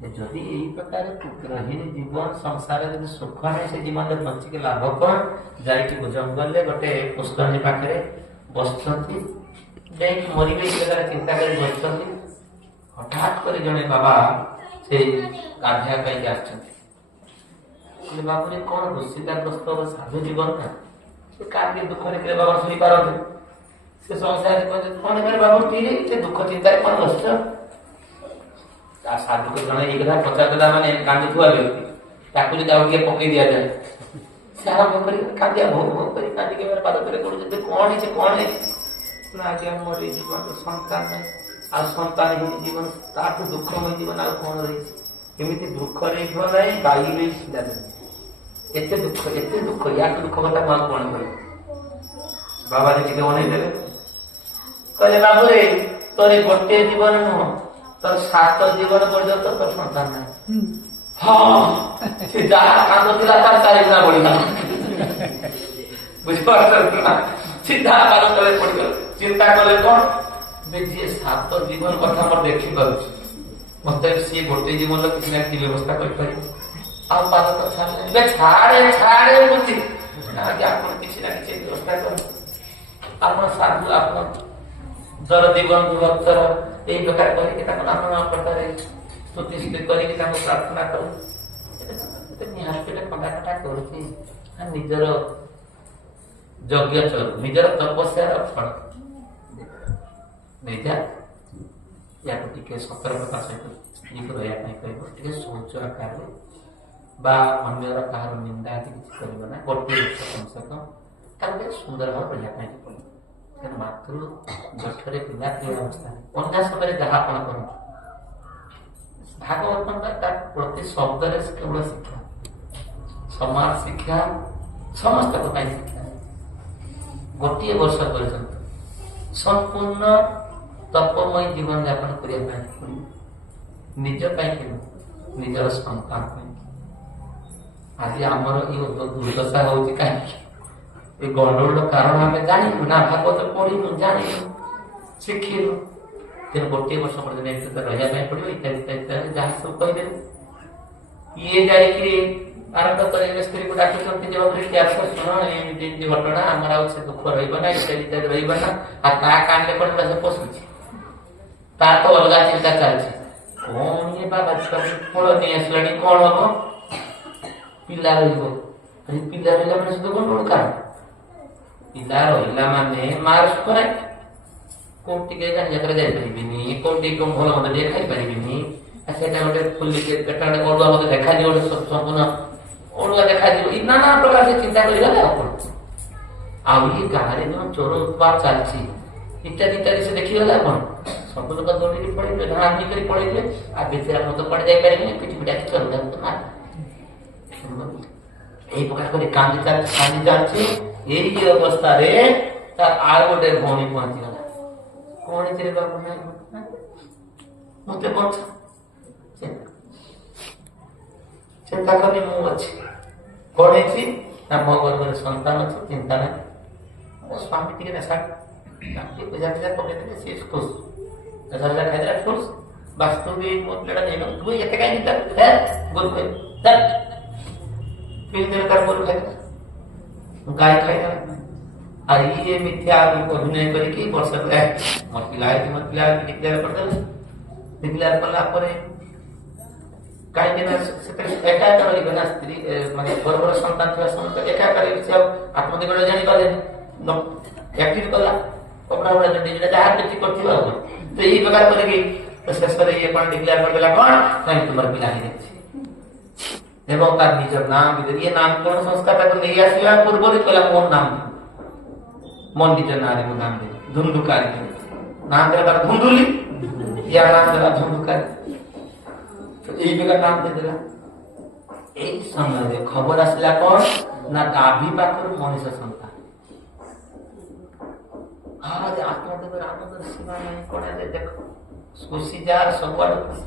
जदि यही प्रकार पुत्र ही जीवन संसार सुख नहीं से जीवन बचिक लाभ कौन जाए जंगल गोटे पुष्करणी पाखे बस मरी गई चिंता कर बस हठात कर जड़े बाबा से गाधिया बाबू ने कौन दुश्चिताग्रस्त साधु जीवन ना काफी दुख बाबा शुणी पारते से संसार कौन बाबू ठीक दुख चिंता कौन बस साधु को जन एक पचास मैंने कांदुआ व्यक्ति ताकू जो पकई दि जाए से आरंभ कर कांदिया भोग भोग कर कांदिक पाद तले कौन है कौन है ना आज्ञा मोर जीवन तो संतान नहीं आ संतान ही जीवन ताठू दुखमय जीवन आ कौन रही एमती दुख रेख नहीं गाई भी एते दुख या दुख कथा मैं कौन कर बाबा जी टे अनेक कहले बाबू रे तोर गोटे जीवन नुह तोर 7 जीवन पर्यंत तोर संतान ना हाँ से जहाँ कांदुला तार 4 गुणा बढ़िया बुझा सीधा कान तले पड़ चिंता कले कौन जी 7 जीवन कथा मोर देखी पार्छ मत सी गोटे जीवन किसी ना किसी व्यवस्था कर पाद तो छाड़े बुझी आप किसी ना किसी व्यवस्था कर आप साधु आप जर जीवन भक्तर यही प्रकार नाना प्रकार स्तुति प्रार्थना कर निहाती खंडा खंडा कर निजर यज्ञ चल निजर तपस्यार फल नहीं या सतर्कता सहित स्त्री को रहा कह शौच आकार अन्यर कहार निंदा आदि किसी करना गोटे कम से कम सुंदर भाव रहा पड़े मातृ जठरे पिला अवस्था अन्य समय जहाँ कौन कर भागवत प्रति शब्द केवल शिक्षा समाज शिक्षा समस्त शिक्षा गोटे वर्ष पर्यंत संपूर्ण तपमय जीवन यापन करने निज निजर संतान आज आमर ये दुर्दशा हो এই গন্ডগোলର କାରଣ ଆମେ ଜାଣିନୁ ନା ଭାଗବତ ପଢିନୁ ଜାଣିନୁ ଶିଖିନୁ। ତେଣୁ ଗୋଟିଏ ବର୍ଷ ପର୍ଯ୍ୟନ୍ତ ଏମିତି ତ ରହିବା ପାଇଁ ପଡିବ ଇତ୍ୟାଦି ଇତ୍ୟାଦି ଯାହା ସବୁ କହିଦେବୁ। ଇଏ ଯାଇକି ଆରମ୍ଭ କରିବେ ସ୍ତ୍ରୀକୁ ଡାକୁଛନ୍ତି ଯେ ଆସ ଶୁଣ ଏମିତି ଏମିତି ଘଟଣା ଆମର ଆଉ ସେ ଦୁଃଖ ରହିବ ନା ଇତ୍ୟାଦି ଇତ୍ୟାଦି ରହିବ ନା। ଆଉ ତା କାନରେ କଣ ସେ ପଶୁଛି ତାର ତ ଅଲଗା ଚିନ୍ତା ଚାଲିଛି। କଣ ଇଏ ବାବା ଫଳ ନେଇ ଆସିଲାଣି କଣ ହବ ପିଲା ରହିବ ପିଲା ରହିଲା ମାନେ ସୁଧ ଗଣ୍ଡଗୋଳ କାରଣ ପିଲା ରହିଲା ମାନେ ମାର ସୁଖ ନାହିଁ। କୋଉଠି ଟିକେ ଜାଣିଯାତ୍ରା ଯାଇପାରିବିନି କୋଉଠି ଭଲ ମନ୍ଦ ଟିକେ ଖାଇପାରିବିନି। ସେଇଟା ଗୋଟେ ଫୁଲି ପେଟା ଗୋଟେ ଅଡୁଆ ମତେ ଦେଖାଯିବ ଗୋଟେ ସମ୍ପୂର୍ଣ୍ଣ ଅଡୁଆ ଦେଖାଯିବ ନାନା ପ୍ରକାର ସେ ଚିନ୍ତା କରିଗଲେ ଆଉ କଣ। ଆଉ ଇଏ ଗାଁରେ ଯୋଉ ଚୋର ଉତ୍ପାତ ଚାଲିଛି ଇତ୍ୟାଦି ଇତ୍ୟାଦି ସେ ଦେଖିଗଲା କଣ ସବୁ ଲୋକ ଦୌଡ଼ିକି ପଳେଇଲେ ଧାଁ କରି ପଳେଇଲେ ଆଉ ବିଚାର ମତ ପଡି ଯାଇପାରିବେନି ପିଠି ପିଠା ଚଳିଯାଉ। ଏଇ ପ୍ରକାର କରି କାନ୍ଦି ଚାଲିଛି। ଏଇ ଅବସ୍ଥାରେ ତାର ଆଉ ଗୋଟେ ଭଉଣୀ ପହଞ୍ଚିଗଲା। କଣ ଏଥିରେ ବାବୁ ମତେ ବଞ୍ଚ ଚିନ୍ତା କରି ମୁଁ ଅଛି କଣ ହେଇଛି ନା ମୋ ଗର୍ଭରେ ସନ୍ତାନ ଅଛି ଚିନ୍ତା ନାହିଁ। ମୋ ସ୍ୱାମୀ ଟିକେ ନେଶା ପଇସା ଫିସା ପକେଇଦେଲେ ସିଏ ଖୁସ୍ ନେଶା ଫିସା ଖାଇଦେଲା ଖୁସ୍ ବାସ୍ତୁ ବି ମୋ ପିଲାଟା ନେଇଗଲା ତୁ ଏତେ କାହିଁକି ଗୋରୁ ଖାଇ ପିନ୍ଧରେ ତାର ଗୋରୁ ଖାଇଦେଲା ଗାଈ ଖାଇଦେଲା। ଆଉ ଇଏ ମିଥ୍ୟା ଅଭିନୟ କରିକି ବର୍ଷ ମୋ ପିଲା ହେଇଛି ମୋ ପିଲା ଡିକ୍ଲେୟାର କରିଦେଲେ। ଡିକ୍ଲେୟାର କଲା ପରେ କାହିଁକି ନା ସେଥିରେ ଏକା ଏକା ରହିବେ ନା ସ୍ତ୍ରୀ ମାନେ ଗର୍ଭର ସନ୍ତାନ ଥିବା ସମସ୍ତେ ଏକା ଏକା ରହିବେ। ସେ ଆଉ ଆତ୍ମଦିଗରେ ଜାଣିପାରିଲେନି ଆକ୍ଟିଭ କଲା କପଡ଼ା ଭଡ଼ା ଜଣ୍ଡି ଯାହା କିଛି କରିଥିବ ଆଉ ତ ଏଇ ପ୍ରକାର କରିକି ଶେଷରେ ଇଏ କଣ ଡିକ୍ଲେୟାର କରିଦେଲା କଣ ନାଇଁ ତୁମର ପିଲା ହେଇଯାଇଛି। ଏବଂ ତାର ନିଜ ନାମ ବି ଇଏ ନାମକରଣ ସଂସ୍କାର ତାକୁ ନେଇ ଆସିଲା ପୂର୍ବରୁ କହିଲା ମୋ ନାମ ମୋ ନିଜ ନାଁରେ ମୁଁ ନାମ ଦେବି ଧୁନ୍ଦୁକାରୀ ନାମ ଦେଲା ତାର ଧୁନ୍ଦୁଲି ୟା ନାମ ଦେଲା ଧୁନ୍ଦୁକାରୀ। ଏଇ ପ୍ରକାର ନାମ ଦେଇଦେଲା। ଏଇ ସମୟରେ ଖବର ଆସିଲା କଣ ନା ଗାଭୀ ପାଖରୁ ମଣିଷ ସନ୍ତାନ ଆତ୍ମଦେବର ଆନନ୍ଦର ସୀମା ନାହିଁ। କଣ ଦେଖ ଖୁସି ଯାହାର ସବୁଆଡେ ଖୁସି।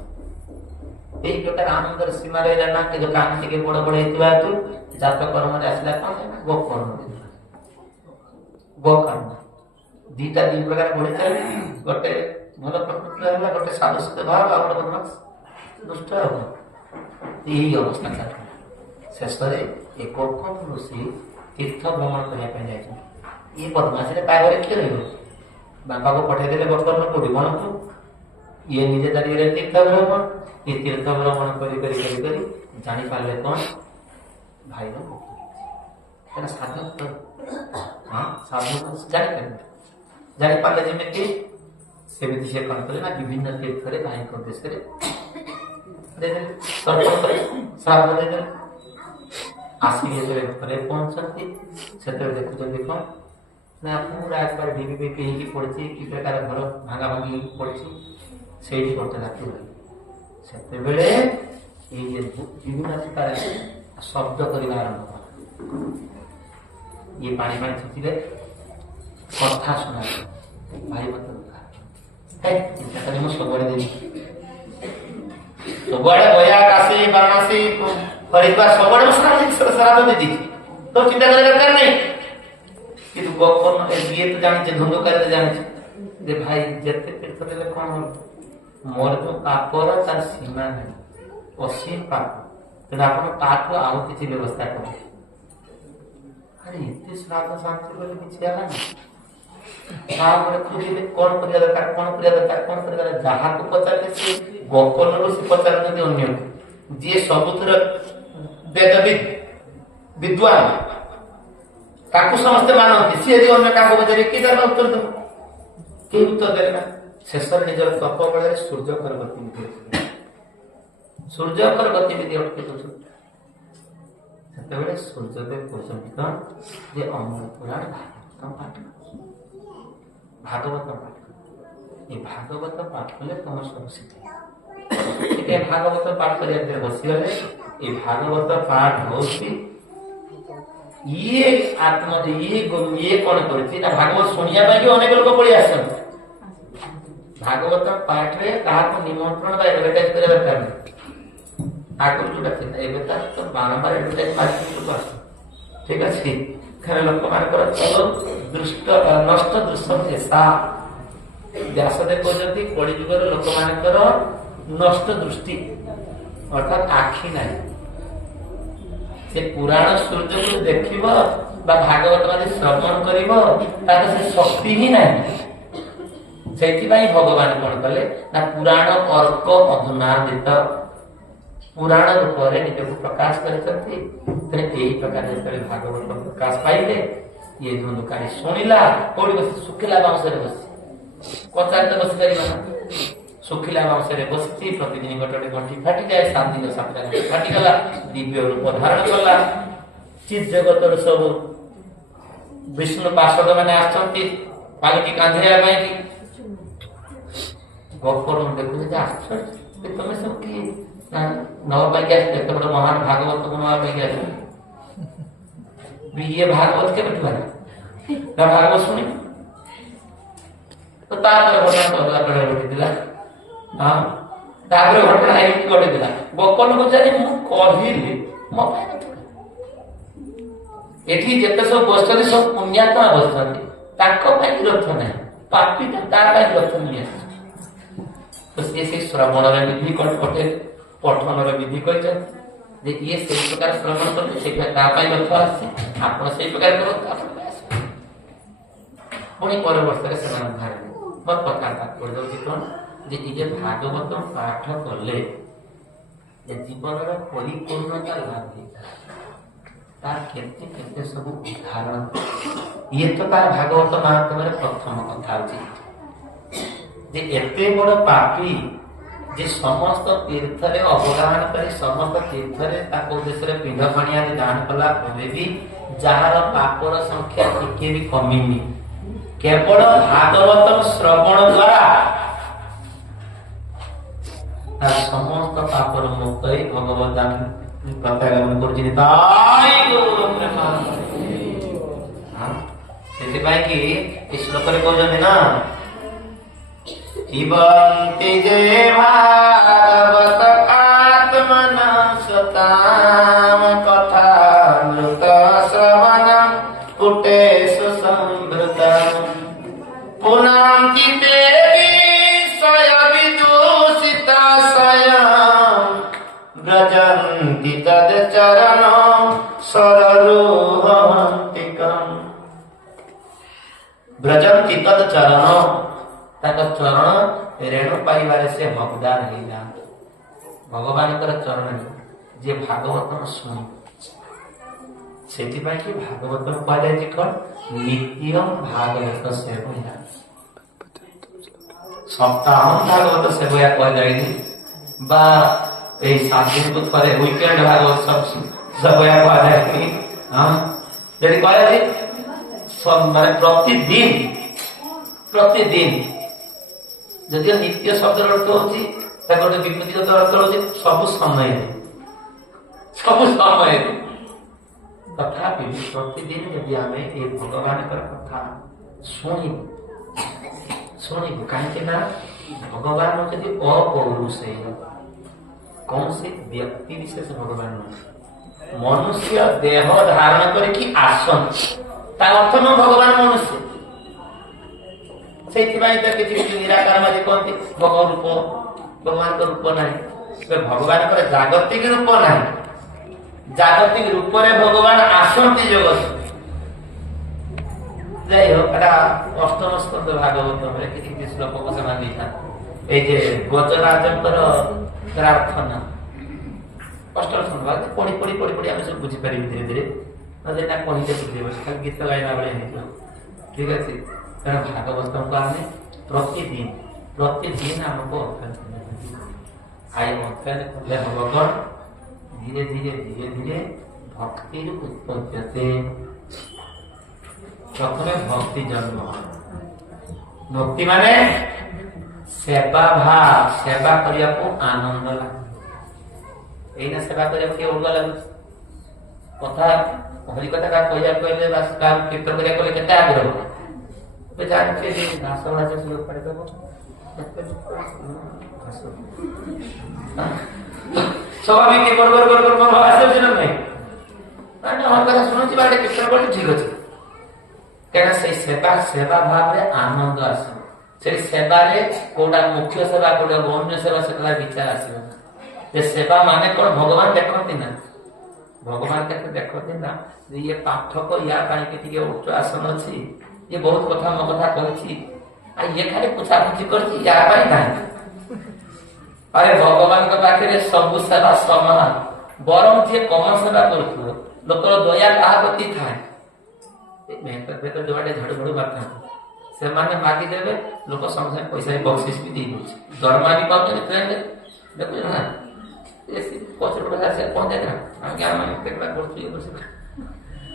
ଏଇ ପ୍ରକାର ଆନନ୍ଦର ସୀମା ରହିଲା ନା କିନ୍ତୁ କାମ ଟିକେ ବଡ ବଡ ହେଇଥିବା ହେତୁ ଜାତ କର୍ମରେ ଆସିଲା କଣ ଗୋକର୍ମ ଗୋକର୍ମ ଦିଟା ଦି ପ୍ରକାର ବଢିଥାଏ। ଗୋଟେ ଭଲ ପ୍ରକୃତି ହେଲା ଗୋଟେ ସାଧୁସୁତ ଭାବ ଆଉ ଗୋଟେ ବଦମାସ ଦୁଷ୍ଟ ହବ। ଏଇ ଅବସ୍ଥା ଚାଲିଥିଲା। ଶେଷରେ ଏ ଗୋକର୍ମ ଋଷି ତୀର୍ଥ ଭ୍ରମଣ କରିବା ପାଇଁ ଯାଇଛନ୍ତି। ଇଏ ବଦମାସରେ ତା ଘରେ କିଏ ରହିବ ବାପାକୁ ପଠେଇଦେଲେ ଗୋକର୍ମ କୋଉଠି ବଣକୁ ଇଏ ନିଜେ ଚାଲିଗଲେ ତୀର୍ଥ ଭ୍ରମଣ। ଏ ତୀର୍ଥ ଭ୍ରମଣ କରି କରି କରି କରି ଜାଣିପାରିଲେ କଣ ଭାଇର ମୁକ୍ତି ହେଇଛି। ସାଧକ ସାଧକ ଜାଣିପାରିଲେ ଯେମିତି ସେମିତି ସେ କଣ କଲେ ନା ବିଭିନ୍ନ ତୀର୍ଥରେ ଭାଇଙ୍କ ଉଦ୍ଦେଶ୍ୟରେ ଶ୍ରାଦ୍ଧ ଦେଇଦେଲେ। ଆସିକି ଯେତେବେଳେ ଘରେ ପହଞ୍ଚନ୍ତି ସେତେବେଳେ ଦେଖୁଛନ୍ତି କଣ ନା ପୁରା ଏକବାର ଢିବି ବିକି ହେଇକି ପଡିଛି କି ପ୍ରକାର ଘର ଭାଙ୍ଗା ଭାଙ୍ଗି ହେଇକି ପଡିଛି ସେଇଠି ଗୋଟେ ରାତି ରହି। ସେତେବେଳେ ଏଇ ଯେ ବିଭିନ୍ନ ପ୍ରକାର ଶବ୍ଦ କରିବା ଆରମ୍ଭ କଲା। ଇଏ ପାଣି ପାଣି ଛୁଟିଲେ କଥା ଶୁଣା ଭାଇ ମତେ ଚିନ୍ତା କରି ମୁଁ ସବୁଆଡେ ଦେବି ସବୁଆଡେ ବୟା କାଶୀ ବାରାଣସୀ ହରିଦ୍ୱାର ସବୁଆଡେ ମୁଁ ଶ୍ରାଦ୍ଧ ଦେଇଛି ତ ଚିନ୍ତା କରିବା ଦରକାର ନାହିଁ। କିନ୍ତୁ ଗୋକର୍ମ ଇଏ ତ ଜାଣିଛେ ଧୁନ୍ଦୁକାରୀ ଜାଣିଛେ ଯେ ଭାଇ ଯେତେ ତୀର୍ଥ ଦେଲେ କଣ ମୋର ଯୋଉ ପାପର ତାର ସୀମା ନାହିଁ ଅସୀମ ପାପ ତେଣୁ ଆପଣ ତାଠୁ ଆଉ କିଛି ବ୍ୟବସ୍ଥା କଲେ। ଆରେ ଏତେ ଶ୍ରାଦ୍ଧ ଶାନ୍ତି ବୋଲି କିଛି ହେଲା ନା ତାପରେ ଖୋଜିଲେ କଣ କରିବା ଦରକାର କଣ କରିବା ଦରକାର କଣ କରିବା ଦରକାର। ଯାହାକୁ ପଚାରିଲେ ସେ ଗୋକର୍ଣ୍ଣରୁ ସେ ପଚାରୁଛନ୍ତି ଅନ୍ୟକୁ ଯିଏ ସବୁଥିର ବେଦବିଦ୍ ବିଦ୍ୱାନ ତାକୁ ସମସ୍ତେ ମାନନ୍ତି। ସିଏ ଯଦି ଅନ୍ୟ କାହାକୁ ପଚାରିବେ କିଏ ତାର ଉତ୍ତର ଦେବ କେହି ଉତ୍ତର ଦେବେ ନା। ଶେଷରେ ନିଜର ତପ ବଳରେ ସୂର୍ଯ୍ୟଙ୍କର ଗତିବିଧି ସୂର୍ଯ୍ୟଙ୍କର ଗତିବିଧି ଅଟକି ଦଉଛନ୍ତି। ସେତେବେଳେ ସୂର୍ଯ୍ୟଦେବ କହୁଛନ୍ତି କଣ ଯେ ଅମର ପୁରାଣ ଭାଗବତ ପାଠ ଏ ଭାଗବତ ପାଠ କଲେ ତମର ସବୁ ଶିଖେ। ଭାଗବତ ପାଠ କରିବା ବସିଗଲେ ଏ ଭାଗବତ ପାଠ ହଉଛି ଇଏ ଇଏ କଣ କରୁଛି ନା ଭାଗବତ ଶୁଣିବା ପାଇଁ ବି ଅନେକ ଲୋକ ପଳେଇ ଆସନ୍ତି। ଭାଗବତ ପାଠରେ କାହାକୁ ନିମନ୍ତ୍ରଣ ବା ଏଡଭର୍ଟାଇଜ କରିବା ଦରକାର ନାହିଁ। ଆଗରୁ ଯୋଉଟା ଥିଲା ଏବେ ତ ବାରମ୍ବାର ଏଡଭର୍ଟାଇଜ ଆସ ଠିକ ଅଛି ଖାଲି ଲୋକମାନଙ୍କର ଚଳ ଦୃଷ୍ଟ ନଷ୍ଟ ଦୃଶ୍ୟ ଶେଷା ବ୍ୟାସଦେବ କହୁଛନ୍ତି କଳି ଯୁଗର ଲୋକମାନଙ୍କର ନଷ୍ଟ ଦୃଷ୍ଟି ଅର୍ଥାତ୍ ଆଖି ନାହିଁ। ସେ ପୁରାଣ ସୂର୍ଯ୍ୟକୁ ଦେଖିବ ବା ଭାଗବତ ଆଦି ଶ୍ରବଣ କରିବ ତାର ସେ ଶକ୍ତି ହିଁ ନାହିଁ। ସେଇଥିପାଇଁ ଭଗବାନ କଣ କଲେ ନା ପୁରାଣ ଅର୍କ ଅଧୁନାଦିତ ପୁରାଣ ରୂପରେ ନିଜକୁ ପ୍ରକାଶ କରିଛନ୍ତି। ଏହି ପ୍ରକାର ଯେତେବେଳେ ଭାଗବତ ପ୍ରକାଶ ପାଇଲେ ଇଏ ଧୁନ୍ଦୁକାରୀ ଶୁଣିଲା। କୋଉଠି ବସି? ଶୁଖିଲା ବାଉଁଶରେ ବସି, କଚାରେ ତ ବସି ପାରିବ ନା। ଶୁଖିଲା ବାଉଁଶରେ ବସିଛି। ପ୍ରତିଦିନ ଗୋଟେ ଗୋଟେ ଗଣ୍ଠି ଫାଟିଯାଏ। 7 ଦିନ 7ଟା ଗଣ୍ଠି ଫାଟିଗଲା। ଦିବ୍ୟ ରୂପ ଧାରଣ କଲା। ଚିତ୍ ଜଗତର ସବୁ ବିଷ୍ଣୁ ପାର୍ଷଦ ମାନେ ଆସିଛନ୍ତି ପାଲିଟି କାନ୍ଧେଇବା ପାଇଁ କି। ଗୋପରୁ ଦେଖୁଛି ଯେ ଆଶ୍ଚର୍ଯ୍ୟ ତମେ ସବୁ କିଏ ନବା ପାଇକି ଆସିଲେ? ଏତେ ବଡ ମହାନ ଭାଗବତକୁ ନବା ପାଇକି ଆସିଲେ। ଇଏ ଭାଗବତ କେବେଠୁ ହେଲା? ଭାଗବତ ଶୁଣି ତ ତାପରେ ଘଟଣା ଘଟିଥିଲା। ହଁ, ତାପରେ ଘଟଣା ହେଇକି ଘଟିଥିଲା। ଗୋପନକୁ ଜାଣି ମୁଁ କହିଲି ମୋ ପାଇଁ ଏଠି ଯେତେ ସବୁ ବସିଛନ୍ତି ସବୁ ପୁଣ୍ୟାତ୍ମା ବସିଛନ୍ତି, ତାଙ୍କ ପାଇଁ ରଥ ନାହିଁ। ପାପୀ ତାର ପାଇଁ ରଥ ନିଏ। ତ ସିଏ ସେଇ ଶ୍ରବଣର ବିଧି କଟେ ପଠନର ବିଧି କହିଛନ୍ତି ଯେ ଇଏ ସେଇ ପ୍ରକାର ଶ୍ରବଣ କରନ୍ତି, ସେଇଥିପାଇଁ ତା ପାଇଁ ରଥ ଆସିଛି। ଆପଣ ସେଇ ପ୍ରକାର କରନ୍ତୁ, ଆପଣ ଆସିବେ। ପୁଣି ପର ବର୍ଷରେ ସେମାନେ ବାହାରିଲେ। ମୋର କଥା ପଡ଼ିଯାଉଛି କଣ ଯେ ଏ ଯେ ଭାଗବତ ପାଠ କଲେ ଯେ ଜୀବନର ପରିପୂର୍ଣ୍ଣତା ଲାଭ ହେଇଥାଏ। ତାର କେତେ କେତେ ସବୁ ଉଦାହରଣ। ଇଏ ତ ତାର ଭାଗବତ ମାଧ୍ୟମରେ ପ୍ରଥମ କଥା ହଉଛି ଯେ ଏତେ ବଡ ପାପୀ ଯେ ସମସ୍ତ ତୀର୍ଥରେ ଅବଗାହନ କରି ସମସ୍ତ ତୀର୍ଥରେ ତାଙ୍କ ଉଦ୍ଦେଶ୍ୟରେ ପିଣ୍ଡ ପାଣି ଆଦି ଦାନ କଲା ପରେ ବି ଯାହାର ପାପର ସଂଖ୍ୟା ଟିକେ ବି କମିନି। କେବଳ ଭାଗବତ ଶ୍ରବଣ ଦ୍ୱାରା ତାର ସମସ୍ତ ପାପର ମୁକ୍ତ ହେଇ ଭଗବତ ପ୍ରତ୍ୟାଗମନ କରୁଛି। ସେଥିପାଇଁ କି ଏ ଶ୍ଲୋକରେ କହୁଛନ୍ତି ନା ଜୀବନ୍ତି ଯେ ଭାଗବତ ଆତ୍ମନା ସତାମ କଥା ମୃତ ଶ୍ରବଣ କୁଟେଷୁ ସମ୍ଭୃତ ପୁନାନ୍ତି ତେ ବିଷୟ ବିଦୂଷିତା ସ୍ୱୟଂ ବ୍ରଜନ୍ତି ତଦ୍ ଚରଣ ସରରୋହନ୍ତିକମ୍ ବ୍ରଜନ୍ତି ତଦ୍ ଚରଣ ତାଙ୍କ ଚରଣ ରେଣୁ ପାଇବାରେ ସେ ହକଦାର ହେଇଯାଆନ୍ତି। ଭଗବାନଙ୍କର ଚରଣ ଯିଏ ଭାଗବତ ଶୁଣି, ସେଥିପାଇଁ କି ଭାଗବତ କୁହାଯାଇଛି କଣ? ନିତ୍ୟ ଭାଗବତ ସେବୟା। ସପ୍ତାହ ଭାଗବତ ସେବୟା କୁହାଯାଇନି ବା এই 7 ଦିନକୁ ଥରେ ୱିକେଣ୍ଡ ଭାଗବତ ସେବୟା କୁହାଯାଇନି। ଯଦି କୁହାଯାଏ ମାନେ ପ୍ରତିଦିନ ଯଦିଓ ନିତ୍ୟ ଶବ୍ଦର ଅର୍ଥ ହଉଛି ତାକୁ ଗୋଟେ ବିଭୂତିଗତ ଅର୍ଥ ହଉଛି ସବୁ ସମୟରେ ତଥାପି ପ୍ରତିଦିନ ଯଦି ଆମେ ଏ ଭଗବାନଙ୍କର କଥା ଶୁଣିବୁ କାହିଁକି ନା ଭଗବାନ ଯଦି ଅପୌରୁଷେୟ କୌଣସି ବ୍ୟକ୍ତି ବିଶେଷ ଭଗବାନ ନୁହେଁ। ମନୁଷ୍ୟ ଦେହ ଧାରଣ କରିକି ଆସନ୍ତି, ତା ଅର୍ଥ ନୁହଁ ଭଗବାନ ମନୁଷ୍ୟ। ସେଇଥିପାଇଁ ତ କିଛି କିଛି ନିରାକାରବାଦୀ କହନ୍ତି ଭଗ ରୂପ, ଭଗବାନଙ୍କ ରୂପ ନାହିଁ। ଭଗବାନଙ୍କର ଜାଗତିକ ରୂପ ନାହିଁ। ଜାଗତିକ ରୂପରେ ଭଗବାନ ଆସନ୍ତି ଜଗତ। ଯାଇ ହୋକ ଏଟା ଅଷ୍ଟମ ସ୍କନ୍ଦ ଭାଗବତରେ କିଛି କିଛି ଶ୍ଲୋକ ସେମାନେ ଦେଇଥାନ୍ତି। এই যে ଗଜରାଜଙ୍କର ପ୍ରାର୍ଥନା ଅଷ୍ଟମ ସ୍କନ୍ଦ ପଢି ପଢି ପଢି ପଢି ଆମେ ସବୁ ବୁଝିପାରିବୁ ଧୀରେ ଧୀରେ। ନହେଲେ ନା କହିଲେ ବୁଝେଇବ, ଖାଲି ଗୀତ ଗାଇଲା ଭଳିଆ ହେଇଯିବ। ଠିକ ଅଛି, ତେଣୁ ଭାଗବତଙ୍କୁ ଆମେ ପ୍ରତିଦିନ ଆମକୁ ଅଧ୍ୟୟନ କଲେ ହବ କଣ? ଧୀରେ ଧୀରେ ଧୀରେ ଧୀରେ ଭକ୍ତିର ଉତ୍ପତ୍ତି। ପ୍ରଥମେ ଭକ୍ତି ଜନ୍ମ। ଭକ୍ତି ମାନେ ସେବା ଭାବ, ସେବା କରିବାକୁ ଆନନ୍ଦ ଲାଗେ। ଏଇନା ସେବା କରିବାକୁ କିଏ ଅଲଗା ଲାଗୁଛି? କଥା ହରି କଥା କାହା କହିବାକୁ କହିଲେ କାହା କୀର୍ତ୍ତନ କରିବାକୁ କହିଲେ କେତେ ଆଗ୍ରହ। ଏବେ ଜାଣିଛେ ଯେ ଘାସ ଘାସ ସୁଯୋଗ ପାଇଦବ ସ୍ୱାଭାବିକ ଗଡ଼ଗଡ଼ ଆସୁଛି ନା ନାଇଁ? ହର କଥା ଶୁଣୁଛି ବା କୀର୍ତ୍ତନ କରୁଛି, ଠିକ ଅଛି। କାରଣ ସେଇ ସେବା ସେବା ଭାବରେ ଆନନ୍ଦ ଆସିବ। ସେଇ ସେବାରେ କୋଉଟା ମୁଖ୍ୟ ସେବା କୋଉଟା ଗୌଣ୍ୟ ସେବା ସେଟା ବିଚାର ଆସିବ। ଯେ ସେବା ମାନେ କଣ ଭଗବାନ ଦେଖନ୍ତି ନା, ଭଗବାନ କେତେ ଦେଖନ୍ତି ନା ଇଏ ପାଠକ ୟା ପାଇଁ ଟିକେ ଉଚ୍ଚ ଆସନ ଅଛି, ଇଏ ବହୁତ କଥା ମୋ କଥା କହିଛି, ଆଉ ଇଏ ଖାଲି ପୁଛାପୁଛି କରିଛି, ୟା ପାଇଁ ନାହିଁ। ଆରେ ଭଗବାନଙ୍କ ପାଖରେ ସବୁ ସେବା ସମାନ। ବରଂ ଯିଏ କମ ସେବା କରୁଥିବ ଲୋକର ଦୟା କାହା ପ୍ରତି ଥାଏ। ଯୁଆଡେ ଝାଡୁ ଝାଡୁ ମାରିଥାନ୍ତି ସେମାନେ ମାଗିଦେବେ, ଲୋକ ସଙ୍ଗେ ସାଙ୍ଗେ ପଇସା ବକ୍ସିସ ବି ଦେଇଦେଉଛି, ଦରମା ବି ପାଉଛନ୍ତି ଟ୍ରେନରେ। ଦେଖୁଛ ନା ପଛରେ ପଇସା ଆସିବା ପହଞ୍ଚାଇ ନା ଆଜ୍ଞା ଆମେ କେତେଟା କରୁଛୁ ଇଏ କରୁଛୁ,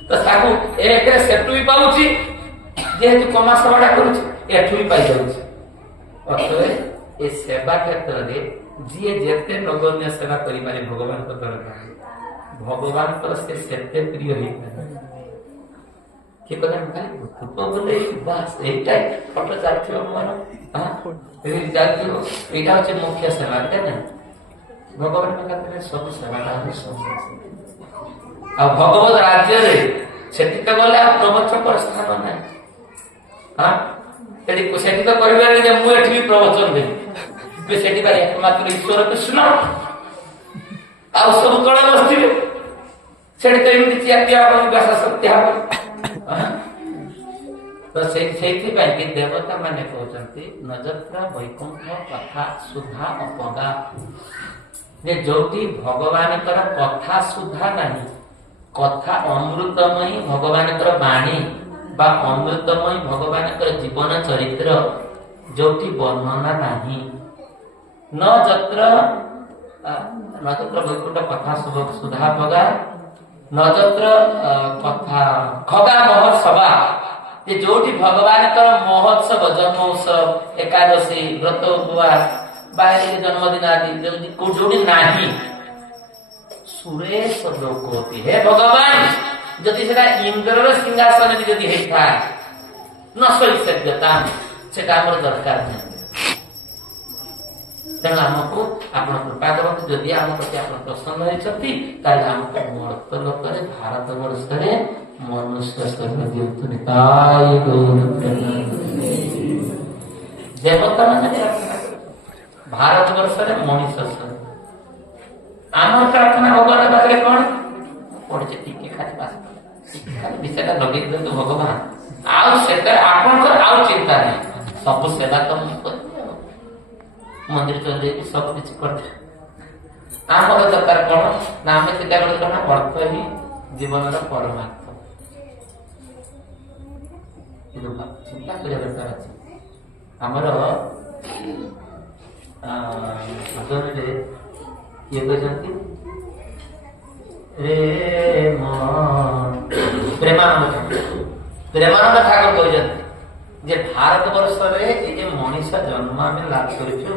ତ ତାକୁ ଏକରେ ସେଠୁ ବି ପାଉଛି, ଯେହେତୁ କମା ସେବାଟା କରୁଛି ଏଠୁ ବି ପାଇଯାଉଛି। ଅତଏବ ଏ ସେବା କ୍ଷେତ୍ରରେ ଯିଏ ଯେତେ ନଗଣ୍ୟ ସେବା କରିପାରେ ଭଗବାନଙ୍କ ଦରକାର, ଭଗବାନଙ୍କର ସେ ସେତେ ପ୍ରିୟ ହେଇପାରେ। କିଏ କହିଲା ଭୂତ ବୋଲେ ବାସ୍ ଏଇଟା ଫଟୋ ଚାଲିଥିବ ମୋର ଚାଲିଥିବ, ଏଇଟା ହଉଛି ମୁଖ୍ୟ ସେବା ନା। ଭଗବାନଙ୍କ ପାଖରେ ସବୁ ସେବାଟା ଆଉ ଭଗବତ ରାଜ୍ୟରେ ସେଠି ତ ଗଲେ ଆଉ ପ୍ରବଚକର ସ୍ଥାନ ନାହିଁ। ସେଠି ତ କରିବାରେ ଯେ ମୁଁ ଏଠି ବି ପ୍ରବଚନ ଦେବି, ସେଠି ବା ଏକମାତ୍ର ଈଶ୍ୱର କୃଷ୍ଣ, ଆଉ ସବୁ କଳେ ବସିଥିବେ। ସେଠି ତ ଏମିତି ଚିଆ ହବନି, ବ୍ୟାସ ସତ୍ୟ ହବନି। ତ ସେଇଥିପାଇଁ କି ଦେବତା ମାନେ କହୁଛନ୍ତି ନଯତ୍ର ବୈକୁଣ୍ଠ କଥା ସୁଧା ଅପଗା, ଯେ ଯୋଉଠି ଭଗବାନଙ୍କର କଥା ସୁଧା ନାହିଁ, କଥା ଅମୃତମୟୀ ଭଗବାନଙ୍କର ବାଣୀ ବା ଅମୃତମୟୀ ଭଗବାନଙ୍କର ଜୀବନ ଚରିତ୍ର ଯୋଉଠି ବର୍ଣ୍ଣନା ନାହିଁ, ନଯତ୍ର ବୈକୁଣ୍ଠ କଥା ସୁଧା ପଗା, ନଯତ୍ର କଥା ଖଗା ମହୋତ୍ସବା, ଯେ ଯୋଉଠି ଭଗବାନଙ୍କର ମହୋତ୍ସବ ଜନ୍ମ ଉତ୍ସବ ଏକାଦଶୀ ବ୍ରତ ଉପବାସ ବା ଜନ୍ମଦିନ ଆଦି ଯୋଉଠି ନାହିଁ, ସୁରେଶ ଲୋକତି, ହେ ଭଗବାନ ଯଦି ସେଟା ଇନ୍ଦ୍ରର ସିଂହାସନ ବି ଯଦି ହେଇଥାଏ ନ ସୈସବ୍ୟତା, ସେଟା ଆମର ଦରକାର ନାହିଁ। ତେଣୁ ଆମକୁ ଆପଣ କୃପା କରନ୍ତୁ, ଯଦି ଆମ ପ୍ରତି ଆପଣ ପ୍ରସନ୍ନ ହେଇଛନ୍ତି ତାହେଲେ ଆମକୁ ମର୍ତ୍ତ ଲୋକରେ ଭାରତ ବର୍ଷରେ ମନୁଷ୍ୟ ସ୍ୱର୍ଗ ଦିଅନ୍ତୁ। ଦେବତା ମାନେ ଭାରତ ବର୍ଷରେ ମଣିଷ ସ୍ୱର୍ଗ। ଆମର ପ୍ରାର୍ଥନା ଭଗବାନ ପାଖରେ କଣ ପଡିଛି, ଟିକେ ଖାଲି ଖାଲି ବିଷୟଟା ଲଗେଇ ଦିଅନ୍ତୁ ଭଗବାନ, ଆଉ ସେଟା ଆପଣଙ୍କର ଆଉ ଚିନ୍ତା ନାହିଁ, ସବୁ ସେବା ତ ମୁଁ କରିବି, ମନ୍ଦିର ଚଲେଇବି, ସବୁ କିଛି କରିବି। ଆମର ଦରକାର କଣ ନା ଆମେ ଚିନ୍ତା କରୁ କଣ, ଅର୍ଥ ହିଁ ଜୀବନର ପରମାର୍ଥ। ଚିନ୍ତା କରିବା ଦରକାର ଅଛି। ଆମର କିଏ କହିଛନ୍ତି ପ୍ରେମାନନ୍ଦ ଠାକୁର କହିଛନ୍ତି ଯେ ଭାରତ ବର୍ଷରେ এই যে ମଣିଷ ଜନ୍ମ ଆମେ ଲାଭ କରିଛୁ,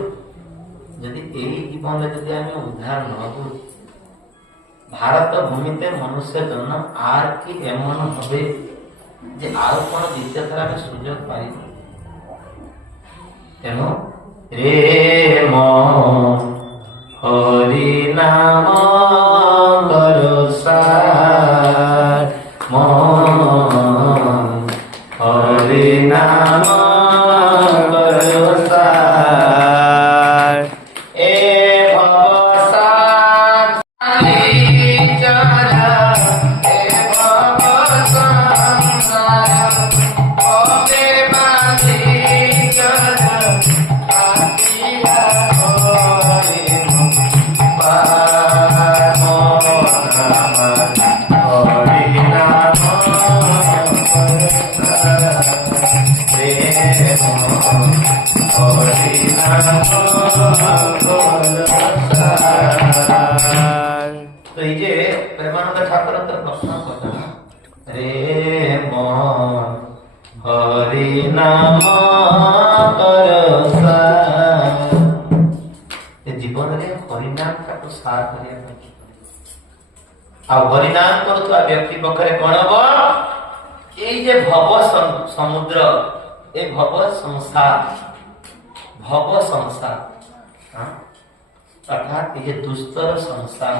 ଯଦି এই ଜୀବନରେ ଯଦି ଆମେ ଉଦ୍ଧାର ନ হব, ଭାରତ ভূমিতে মনুষ্য জন্ম আর কি এমন হবে যে আর কোন দ্বিতীয় থর আমি সুযোগ পাইব। তেণু হরি নাম করসার, হরি নাম করসার, এ ভবসার চলা, এ ভবসংসার ওরে বাঁধি চলা, আকিয়া হরি তো এই যে প্রেমানন্দ ঠাকুর প্রশ্ন করলেন, রে মন হরি নাম জীবନରେ হরিনামটাକୁ ସାର କରିବା ପାଇଁ, ଆଉ ହରିନାମ କରୁଥିବା ବ୍ୟକ୍ତି ପକ୍ଷରେ କଣ ହବ, এই যে ভব সমুদ্র, এই ভব সংসার অর্থাৎ এই যে দুস্তর সংসার,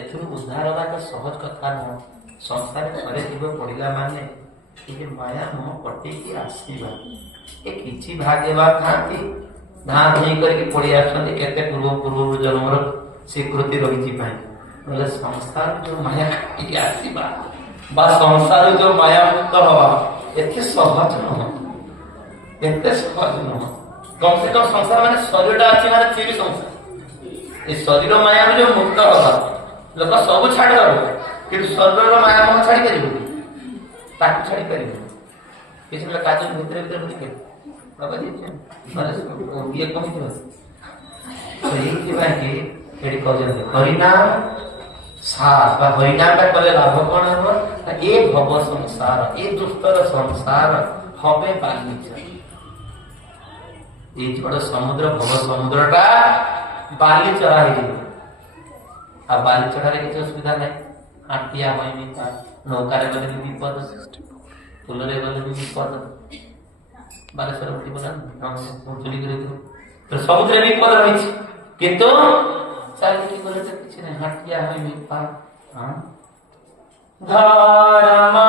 এথুর উদ্ধার হওয়া সহজ কথা নয়। সংসারে ঘরে জীব পড়িলা মানে ये माया मोह कटेकी आसवा ये किसी भाग्यवान थांती धाँ धुई करके पड़ी आसते केते पूर्व पूर्व जन्मर स्वीकृति रही बोले संसार जो माया कटेकी आसवा बा संसार जो माया मुक्त हवा एते सहज नह एते सहज नह कम से कम संसार माने शरीर अच्छी माने सी संसार ये शरीर माया में जो मुक्त हवा लोक सब छाड़ कि शरीर माया मोह छाड़ी पार ताकू छाड़ी पार किसी काजल भितर भितर बुझे बाबा जी ये कमी हरिनाम सार हरिनाम कले लाभ कौन हम ये भव संसार ये दुष्टर संसार हबे बालिचा ये बड़ समुद्र भव समुद्रटा बाली चढ़ा आ बाली चढ़ारे किसी असुविधा नहीं आटिया नौकारे गले भी विपद फुलरे गले भी विपद बालेश्वर उठी बोला चुली तो समुद्र विपद रही किंतु चाली गले तो किसी नहीं हाटिया है विपद धर्म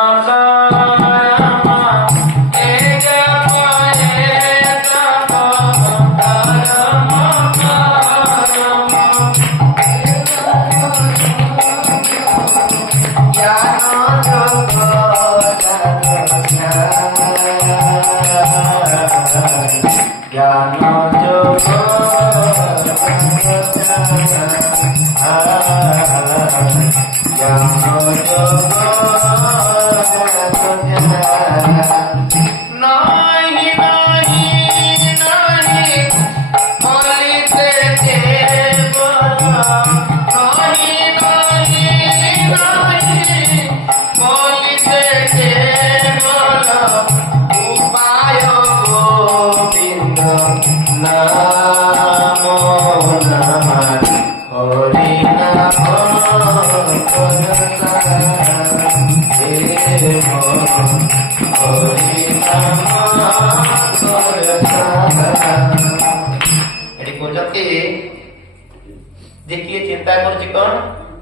देखिए चिंता कर कौन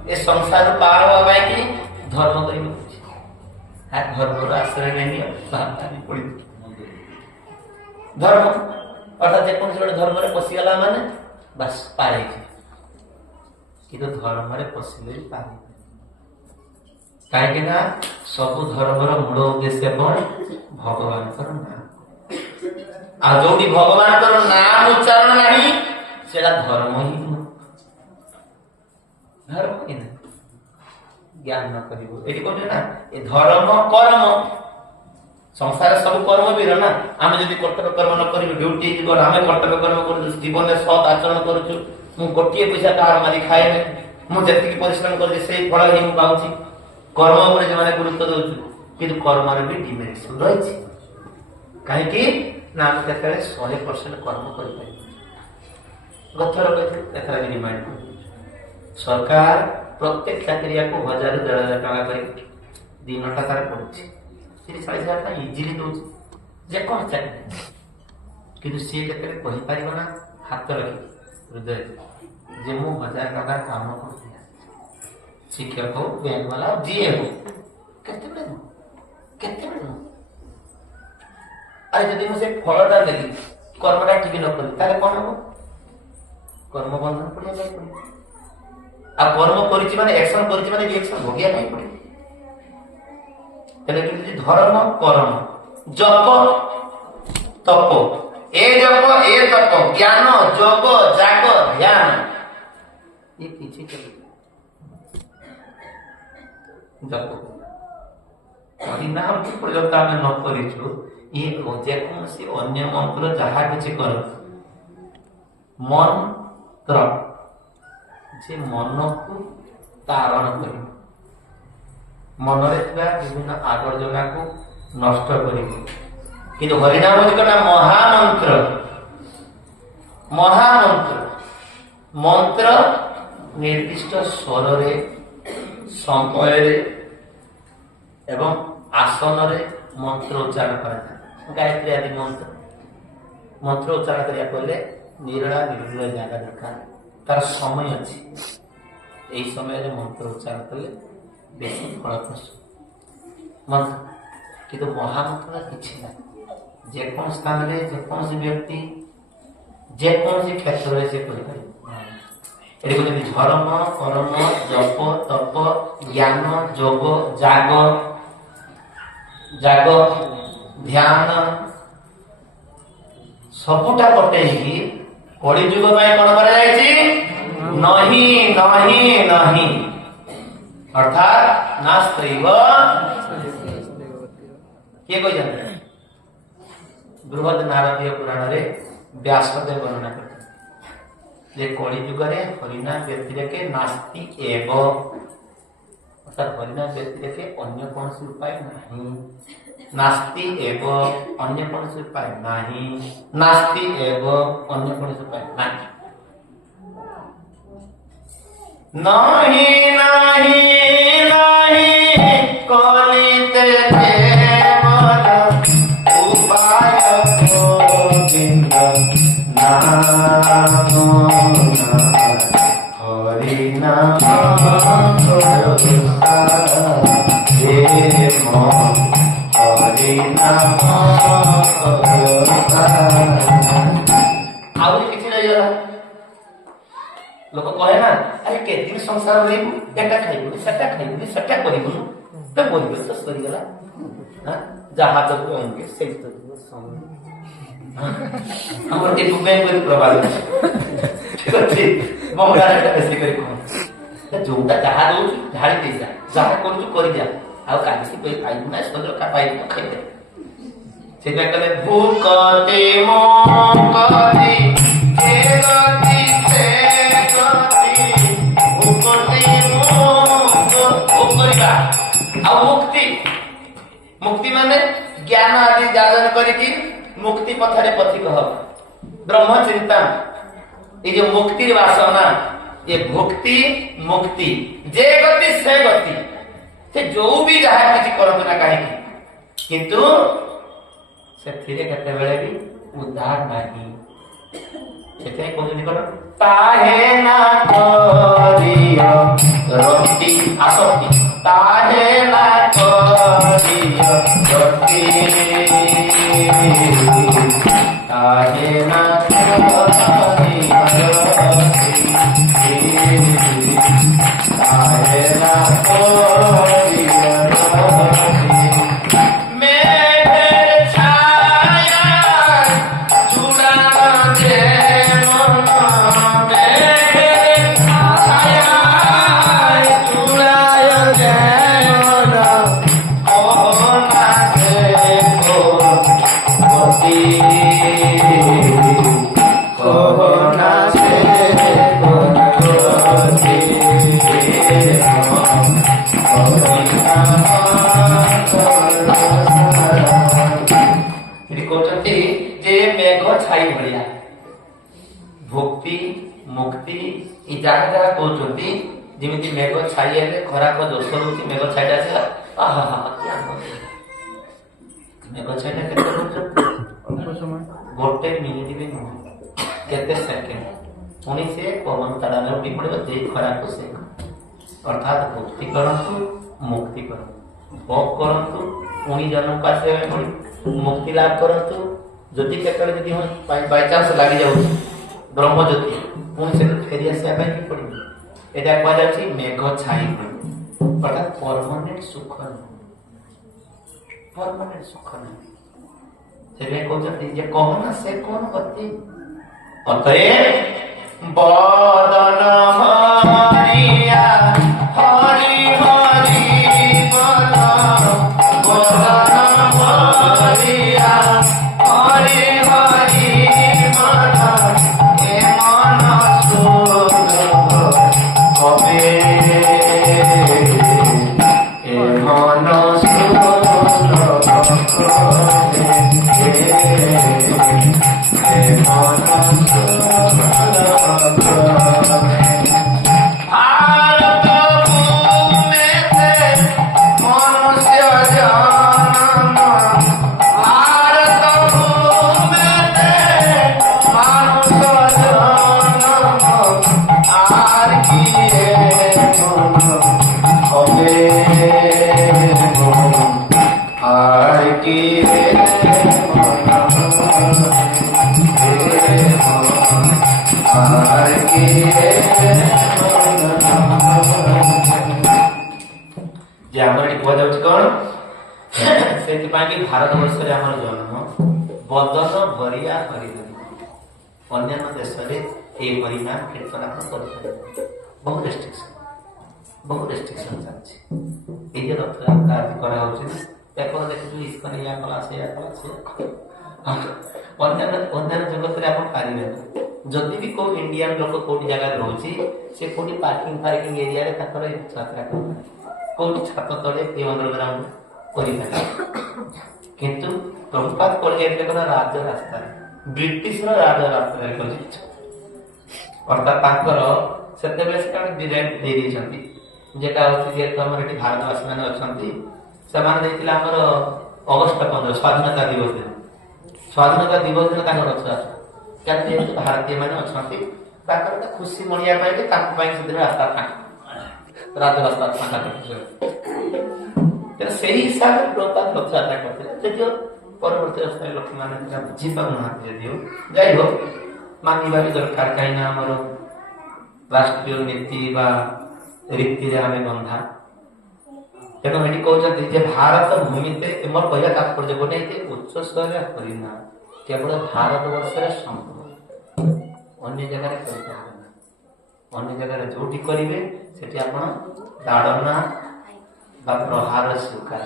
ये संसार पार हवा कि धर्म कर धर्म आश्रय नहीं पड़ी धर्म अर्थात जेको धर्म पशिगला माने बस पारे कि धर्म पशिले पारे कहीं सब धर्म मूल उद्देश्य कौन भगवान नाम आ जो भगवान नाम उच्चारण नहीं से धर्म ही धर्म कि ज्ञान न कर धर्म कर्म संसार सब कर्म भी ना आम जब कर्तव्य कर्म न कर ड्यूटी आम कर्तव्य कर्म कर जीवन में सत आचरण करुचु गोटे पैसा तार मारी खाए मुझे परिश्रम कर फल ही पाऊँ कर्म जो गुरुत्व दौचु कि कर्म भी डिमेरिशन रही कहीं ना आम 100% कर्म कर गथर रिमाइंड सरकार प्रत्येक चाकरिया को 1000-1500 टका कर दिनटा तार पड़ुछि 30,000 टका इजिली दउछि जे कोन चाकरी किंतु सी केते कहि परिबो ना हाथ रखि हृदय जे मु 1000 टका काम करछि शिक्षक हो बैंक वाला जीए हो केते बड़े अरे यदि मुझे फलटा देली कर्मटा ठीक न करी ताले कोन हो कर्म बंधन पड़े जाय पड़े आ कर्म करिछि माने एक्शन करिछि माने रिएक्शन भोगिया नहीं पड़े तले कि धर्म कर्म जप तप ए जप ए तप ज्ञान जोग जाग ध्यान ये किछि चले जप परिणाम पर्यंत आम न करिछु ये जेकोसी अन्य मंत्र जहा किछि कर मंत्र जे मन को तारण कर मन विभिन्न आवर्जना को नष्ट कर किंतु हरिनाम महामंत्र महामंत्र मंत्र निर्दिष्ट स्वर रे समय रे एवं आसन रे मंत्र उच्चारण करा गायत्री आदि मंत्र उच्चारण करिया पहले निरला निर्मल जगह दरकार तार समय अच्छी यही समय मंत्र उच्चारण कले बेसी फलप्रसू मंत्र কিন্তু ମହାମନ୍ତ୍ର କିଛି ନାହିଁ। ଯେକୌଣସି ସ୍ଥାନରେ ଯେକୌଣସି ବ୍ୟକ୍ତି ଯେକୌଣସି କ୍ଷେତ୍ରରେ ସେ କରିପାରିବ। ଏଠି କହୁଛନ୍ତି ଧର୍ମ କର୍ମ ଜପ ତପ ଜ୍ଞାନ ଯୋଗ ଜାଗ ଧ୍ୟାନ ସବୁଟା କଟେଇକି କଳିଯୁଗ ପାଇଁ କଣ କରାଯାଇଛି? ନହିଁ ନହିଁ ନହିଁ, ଅର୍ଥାତ୍ ନାସ୍ତୈବ। କିଏ କହିଛନ୍ତି? ବୃହତ୍ ନାରଦୀୟ ପୁରାଣରେ ବ୍ୟାସଦେବ ବର୍ଣ୍ଣନା କରିଛନ୍ତି ଯେ କଳିଯୁଗରେ ହରିନାମ ବ୍ୟତିରେକେ ନାସ୍ତି ଏବ, ଅର୍ଥାତ୍ ହରିନାମ ବ୍ୟତିରେକେ ଅନ୍ୟ କୌଣସି ଉପାୟ ନାହିଁ। ନାସ୍ତି ଏବ ଅନ୍ୟ କୌଣସି ଉପାୟ ନାହିଁ। ନାସ୍ତି ଏବ ଅନ୍ୟ କୌଣସି ଉପାୟ ନାହିଁ। ନାହିଁ ନାହିଁ ନାହିଁ କଲିତେ କେବଳ ଉପାୟ ଗୋବିନ୍ଦ ନାମ ହରି ନାମ ହରି ନାମ ଆହୁରି କିଛି ରହିଗଲା। ଲୋକ କହେ ନା, ଆରେ କେଦିନ ସଂସାର ରହିବୁ, ଏଟା ଖାଇବୁନି ସେଟା ଖାଇବୁନି ସେଟା କରିବୁନି, ତ ପରିବେଶ ତ ସରିଗଲା। ଯାହା ସବୁ ଅଙ୍ଗେ ସେଇ ତ ଆମର ଟିକେ କରି ପ୍ରଭାବ ଠିକ ଅଛି। ମଙ୍ଗଳାଟା ବେଶୀ କରି କହ ଯୋଉଟା ଯାହା ଦଉଛୁ ଢାଳି ଦେଇଯା, ଯାହା କରୁଛୁ କରିଯା, ଆଉ କାଲିକି ପାଇବୁ ନା ସଦର ପାଇବୁ ନା ଖାଇଦେ। ସେଥିପାଇଁ କହିଲେ ଭୂକଟି ମୁକଟି ଯେ ଗତି ସେ ଗତି, ଭୂକଟି କରିବା। ଆଉ ମୁକ୍ତି, ମୁକ୍ତି ମାନେ ଜ୍ଞାନ ଆଦି ଯାଜନ କରିକି ମୁକ୍ତି ପଥରେ ପଥିକ ହବ। ବ୍ରହ୍ମଚିନ୍ତା, ଏ ଯୋଉ ମୁକ୍ତିର ବାସନା, ଏ ଭୁକ୍ତି ମୁକ୍ତି ଯେ ଗତି ସେ ଗତି, ସେ ଯୋଉ ବି ଯାହା କିଛି କରନ୍ତୁ ନା କାହିଁକି, କିନ୍ତୁ ସେଥିରେ କେତେବେଳେ ବି ଉଦ୍ଧାର ନାହିଁ। ସେଥିପାଇଁ କହୁଛନ୍ତି କଣ? ତାହେ ନା କରିୟ ରତି ଆସକ୍ତି, ତାହେ ନା କରିୟ ରତି, ତାହେ ନା ଭକ୍ତି ମୁକ୍ତି ଏ ଯାହା ଯାହା କହୁଛନ୍ତି, ଯେମିତି ମେଘ ଛାଇ ହେଲେ ଖରାପ ଦୋଷ ରହୁଛି, ମେଘ ଛାଇଟା ଆସିଲା, ମେଘ ଛାଇଟା କେତେ ଗୋଟେ ମିନିଟ ବି ନୁହଁ, କେତେ ସେକେଣ୍ଡ, ପୁଣି ସେ ପବନ ତାଡ଼ା ଉଠି ପଡ଼ିବ, ଯେ ଖରାକୁ ସେ। ଅର୍ଥାତ୍ ଭକ୍ତି କରନ୍ତୁ ମୁକ୍ତି କରନ୍ତୁ, ଭୋଗ କରନ୍ତୁ ପୁଣି ଜନ୍ମକୁ ଆସିବା ପାଇଁ ପଡ଼ିବ, ମୁକ୍ତି ଲାଭ କରନ୍ତୁ। ଯଦି କେତେବେଳେ ଯଦି ବାଇଚାନ୍ସ ଲାଗିଯାଉଛି ବ୍ରହ୍ମଜ୍ୟୋତି, ପୁଣି ସେଠୁ ଫେରି ଆସିବା ପାଇଁ ପଡ଼ିବ। ଏଇଟା କୁହାଯାଉଛି ମେଘ ଛାଇ, ଅର୍ଥାତ୍ ପରମାନେଣ୍ଟ ସୁଖ ନୁହଁ, ପରମାନେଣ୍ଟ ସୁଖ ନୁହଁ। ସେଥିପାଇଁ କହୁଛନ୍ତି ଯେ କହୁନା ସେ କଣ ଗତି, ଅତଏବ ବଦନ ହରିଆ ହରି ହରି ବଦ, ବଦନ ହରିଆ ହରି ହରି ବଦ, ଏ ମନ ସୁଲଭ କবে, ଏ ମନ ସୁଲଭ କবে, ଏ মন সুলভ কবে। ভারত ভূমিতে মনুষ্য জন্ম, ভারত ভূমিতে মানুষ জন্ম, আর কি মন হবে, আর କି ଯେ ଆମର ଏଠି କୁହାଯାଉଛି କଣ ସେଥିପାଇଁ କି ଭାରତ ବର୍ଷରେ ଆମର ଜନ୍ମ ବଦନ ଭରିଆ ହରିଧରି ଅନ୍ୟାନ୍ୟ ଦେଶରେ এই হরিনাম কীর্তন আপনার করতে বহু রেস্ট্রিকশন চাচ্ছে এই যে রথযাত্রা আদি করা হচ্ছে এখন দেখুଛୁ ইস্কন ইয়া কলা সে ଅନ୍ୟାନ୍ୟ ଜଗତରେ ଆପଣ ପାରିବେନି ଯଦି ବି କୋଉ ଇଣ୍ଡିଆନ ଲୋକ କୋଉଠି ଜାଗାରେ ରହୁଛି ସେ କୋଉଠି ପାର୍କିଂ ଏରିଆରେ ତାଙ୍କର ଯାତ୍ରା କରିପାରେ କୋଉଠି ଛାତ ତଳେ ଏ ଅଣ୍ଡରଗ୍ରାଉଣ୍ଡ କରିପାରେ କିନ୍ତୁ ପ୍ରଭୁପାଦ କରିଯାଇଥିଲେ କଲା ରାଜ ରାସ୍ତାରେ ବ୍ରିଟିଶର ରାଜ ରାସ୍ତାରେ କରିଯାଇଛି ଅର୍ଥାତ୍ ତାଙ୍କର ସେତେବେଳେ ସେ କାରଣ ଡିଜାଇନ୍ ଦେଇଦେଇଛନ୍ତି যেটা হচ্ছে যেহেতু আমার এটি ভারতবাসী মানে অଛନ୍ତି ସେମାନେ ଦେଇଥିଲେ ଆମର ଅଗଷ୍ଟ 15 ସ୍ୱାଧୀନତା ଦିବସ ଦିନ ସ୍ୱାଧୀନତା ଦିବସ ଦିନ ତାଙ୍କର ରଥଯାତ୍ରା କାରଣ ଯେହେତୁ ଭାରତୀୟ ମାନେ ଅଛନ୍ତି ତାଙ୍କର ଗୋଟେ ଖୁସି ମଣିବା ପାଇଁ ଯେ ତାଙ୍କ ପାଇଁ ସେଦିନ ରାସ୍ତା ଫାଙ୍କା ରାଜରାସ୍ତା ଫାଙ୍କା କରିଥିଲେ ତେଣୁ ସେଇ ହିସାବରେ ପ୍ରଭୁପାଦ ରଥଯାତ୍ରା କରିଥିଲେ ଯଦିଓ ପରବର୍ତ୍ତୀ ଅବସ୍ଥାରେ ଲୋକମାନେ ବୁଝିପାରୁନାହାନ୍ତି ଯଦିଓ ଯାଇ ହୋକ ମାନିବା ବି ଦରକାର କାହିଁକି ନା ଆମର ରାଷ୍ଟ୍ରୀୟ ନୀତି ବା ରୀତିରେ ଆମେ ବନ୍ଧା ତେଣୁ ଏଠି କହୁଛନ୍ତି ଯେ ଭାରତ ଭୂମିତେ ମୋର କହିବା ତାତ୍ପର୍ଯ୍ୟ ଗୋଟେ ଉଚ୍ଚ ସ୍ତରରେ ହରିନା କେବଳ ଭାରତ ବର୍ଷରେ ସମ୍ଭବ ଅନ୍ୟ ଜାଗାରେ କରିପାରିବେ ନା ଅନ୍ୟ ଜାଗାରେ ଯୋଉଠି କରିବେ ସେଠି ଆପଣ ତାଡ଼ନା ବା ପ୍ରହାର ସ୍ୱୀକାର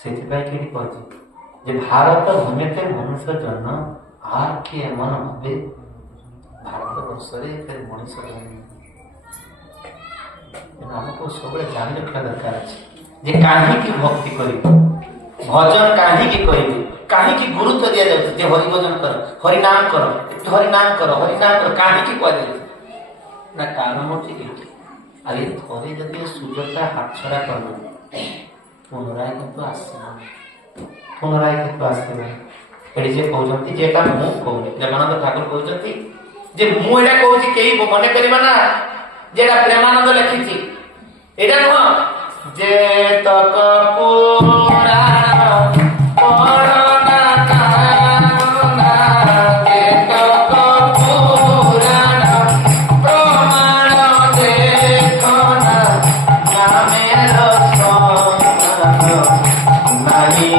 ସେଥିପାଇଁ କି ଏଠି କହୁଛି ଯେ ଭାରତ ଭୂମିତେ ମନୁଷ୍ୟ ଜନ୍ମ আর কি এমন ভাবে ভারতবর্ষরে মଣିଷ ଆମକୁ ସବୁବେଳେ ଜାଣି ରଖିବା ଦରକାର ଅଛି ଯେ କାହିଁକି ଭକ୍ତି କରିବେ ଭଜନ କାହିଁକି କରିବେ କାହିଁକି ଗୁରୁତ୍ୱ ଦିଆଯାଉଛି ଯେ ହରିଭଜନ କର ହରିନାମ କର କାହିଁକି କୁହାଯାଉଛି ନା କାରଣ ହଉଛି ଏଇଠି ଆଉ ଏ ଥରେ ଯଦି ସୁଯୋଗଟା ହାତଛଡ଼ା କର ପୁନରାୟ କିନ୍ତୁ ଆସିବ ଏଠି ଯେ କହୁଛନ୍ତି ଯେ ଏଟା ମୁଁ କହୁନି ପ୍ରେମାନନ୍ଦ ଠାକୁର କହୁଛନ୍ତି ଯେ ମୁଁ ଏଇଟା କହୁଛି କେହି ମନେ କରିବ ନା ଯେ ଏଟା ପ୍ରେମାନନ୍ଦ ଲେଖିଛି ଏଇଟା ନୁହଁ ଯେ ତକ ପୁରାଣ ପଢ଼ନା କାନନା ଯେ ତକ ପୁରାଣ ପ୍ରମାଣ ଦେଖନା ନାମେର ସନ୍ତାନ ନାହିଁ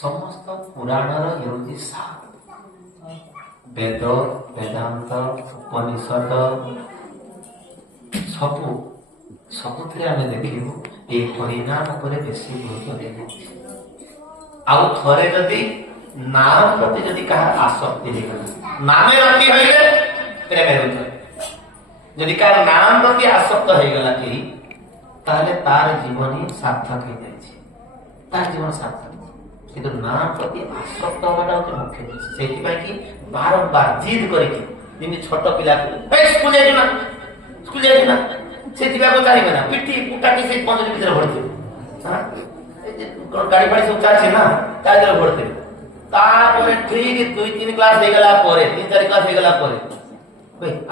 ସମସ୍ତ ପୁରାଣର ହେଉଛି ସାର ବେଦ ବେଦାନ୍ତ ଉପନିଷଦ ସବୁଥିରେ ଆମେ ଦେଖିବୁ ଏଇ ହରିନାମ ଉପରେ ବେଶୀ ଗୁରୁତ୍ୱ ଦିଆଯାଉଛି ଆଉ ଥରେ ଯଦି ନାମ ପ୍ରତି ଯଦି କାହାର ଆସକ୍ତି ହେଇଗଲା ନାମେ ରଖି ହଇଲେ ପ୍ରେମେ ରହୁଛ ଯଦି କାହାର ନାମ ପ୍ରତି ଆସକ୍ତ ହେଇଗଲା କେହି ତାହେଲେ ତାର ଜୀବନୀ ସାର୍ଥକ ହେଇଯାଇଛି ତାର ଜୀବନ ସାର୍ଥକ କିନ୍ତୁ ନାମ ପ୍ରତି ଆସକ୍ତ ହବାଟା ହଉଛି ମୁଖ୍ୟ ଜିନିଷ ସେଇଥିପାଇଁ କି ବାରମ୍ବାର ଜିଦ୍ କରିକି ଯେମିତି ଛୋଟ ପିଲାକୁ ସ୍କୁଲ ଯାଇଛୁ ନା ସେ ଯିବାକୁ ଚାହିଁବେ ନା ପିଟି ପୁଟାକି ସେଇ 5 ଭିତରେ ଭରିଥିବେ ଗାଡି ଫାଡି ସବୁ ଚାଲିଛି ନା ତା ଭିତରେ ଭରିଥିବେ ତାପରେ ଠିକ 2-3 କ୍ଲାସ ହେଇଗଲା ପରେ 3-4 କ୍ଲାସ ହେଇଗଲା ପରେ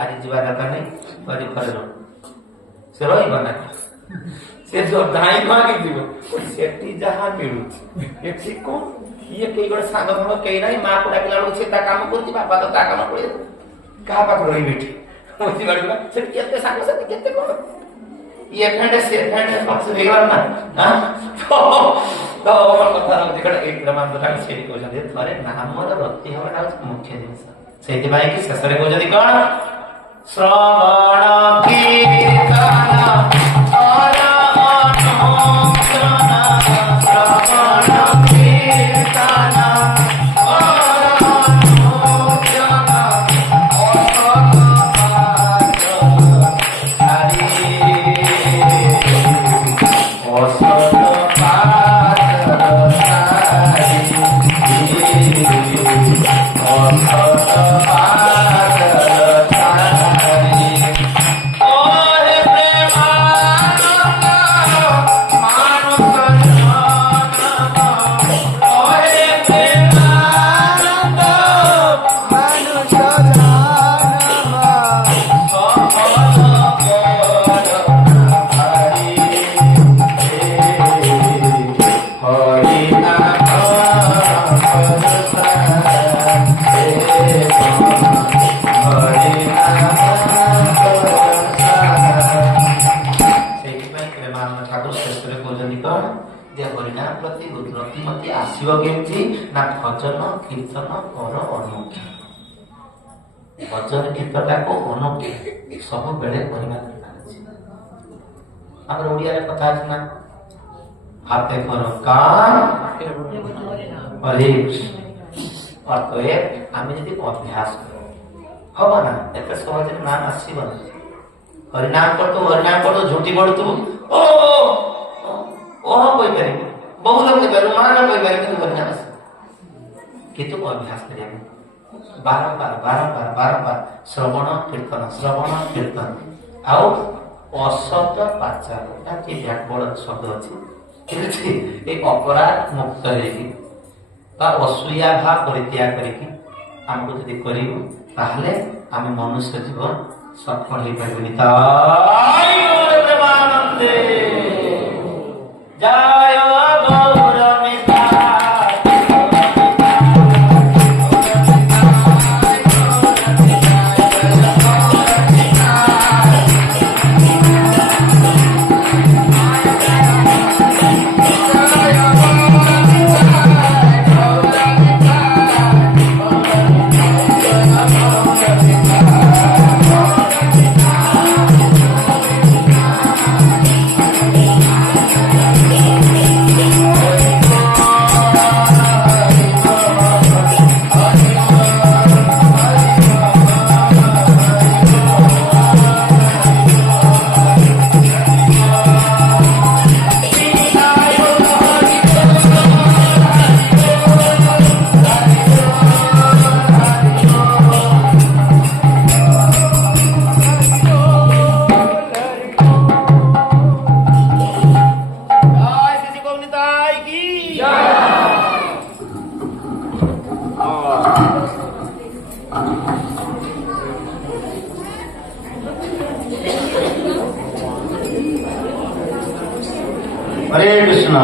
ଆଜି ଯିବା ଦରକାର ନାହିଁ ଆଜି ଘରେ ରହ ସେ ରହିବ ନା ସେ ଯୋଉ ଧାଇଁ ଭାଗି ଯିବ ସେଠି ଯାହା ମିଳୁଛି ଏଠି କଣ ଇଏ କେହି ଗୋଟେ ସାଙ୍ଗ ଫାଙ୍ଗ କେହି ନାହିଁ ମାକୁ ଡାକିଲା ବେଳକୁ ସେ ତା କାମ କରୁଛି ବାପା ତ ତା କାମ କରିବ କାହା ପାଖରେ ରହିବି ଏଠି ସେଠି କେତେ ସାଙ୍ଗ ସାଥି କେତେ କଣ ଇଏ ଫ୍ରେଣ୍ଡ ସେ ଫ୍ରେଣ୍ଡ ହେଇଗଲା ନା ତ କଥା ରହୁଛି କଣ ଏଇ ବ୍ରହ୍ମାଣ୍ଡଟା ସେଠି କହୁଛନ୍ତି ଥରେ ନାମର ରତି ହବାଟା ହଉଛି ମୁଖ୍ୟ ଜିନିଷ ସେଇଥିପାଇଁ କି ଶେଷରେ କହୁଛନ୍ତି କଣ শ্রবণ কীর্তন কর অনুচরণ, শ্রবণ কীর্তন কর অনুচরণ, অসৎ কাজ ছাড়ি, অসৎ কাজ ছাড়ি, অসৎ কাজ ছাড়ি। ওরে প্রেমানন্দ মানস জনম, ওরে প্রেমানন্দ মানুষ জনম সফল কর হরি, হরি নাম ସେଇଥିପାଇଁ ପ୍ରେମାନନ୍ଦ ଠାକୁର ଶେଷରେ କହୁଛନ୍ତି କଣ ଯେ ହରିନାମ ପ୍ରତି ରତିମତି ଆସିବ କେମିତି ନା ଭଜନ କୀର୍ତ୍ତନ କର ଅନୁକ୍ଷ। ଭଜନ କୀର୍ତ୍ତନଟାକୁ ଅନୁକ୍ଷ ସବୁବେଳେ କରିବା ଦରକାର ଅଛି। ଆମର ଓଡ଼ିଆରେ କଥା ଅଛି ନା, ହାତେ କର କାନ ହରି ଅତଏବ ଆମେ ଯଦି ଅଭ୍ୟାସ କରୁ ହବ ନା, ଏତେ ସହଜରେ ନାମ ଆସିବ ନା। ହରିନାମ କରୁଥିବୁ ଝୁଣ୍ଟି ପଡୁଥିବୁ ଓହ କହିପାରିବୁ, ବହୁ ଲୋକ କହିପାରିବୁ, ମା କହିପାରିବୁ, କିନ୍ତୁ ହରିନାମ ଆସିବ। କିନ୍ତୁ ଅଭ୍ୟାସ କରିବାକୁ ବାରମ୍ବାର ବାରମ୍ବାର ବାରମ୍ବାର ଶ୍ରବଣ କୀର୍ତ୍ତନ ଆଉ ଅସତ ପାଚାର କି ବ୍ୟାକବଳ ଶବ୍ଦ ଅଛି, ଏଇ ଅପରାଧ ମୁକ୍ତ ହେଇକି ବା ଅସୂୟା ଭାବ ପରିତ୍ୟାଗ କରିକି ଆମକୁ ଯଦି କରିବୁ ତାହେଲେ ଆମେ ମନୁଷ୍ୟ ଜୀବନ ସଫଳ ହେଇପାରିବୁନି। ତାଇ ଗୌର ପ୍ରେମାନନ୍ଦେ ଜୟ ଗୌର ମିତା। हरे कृष्णा।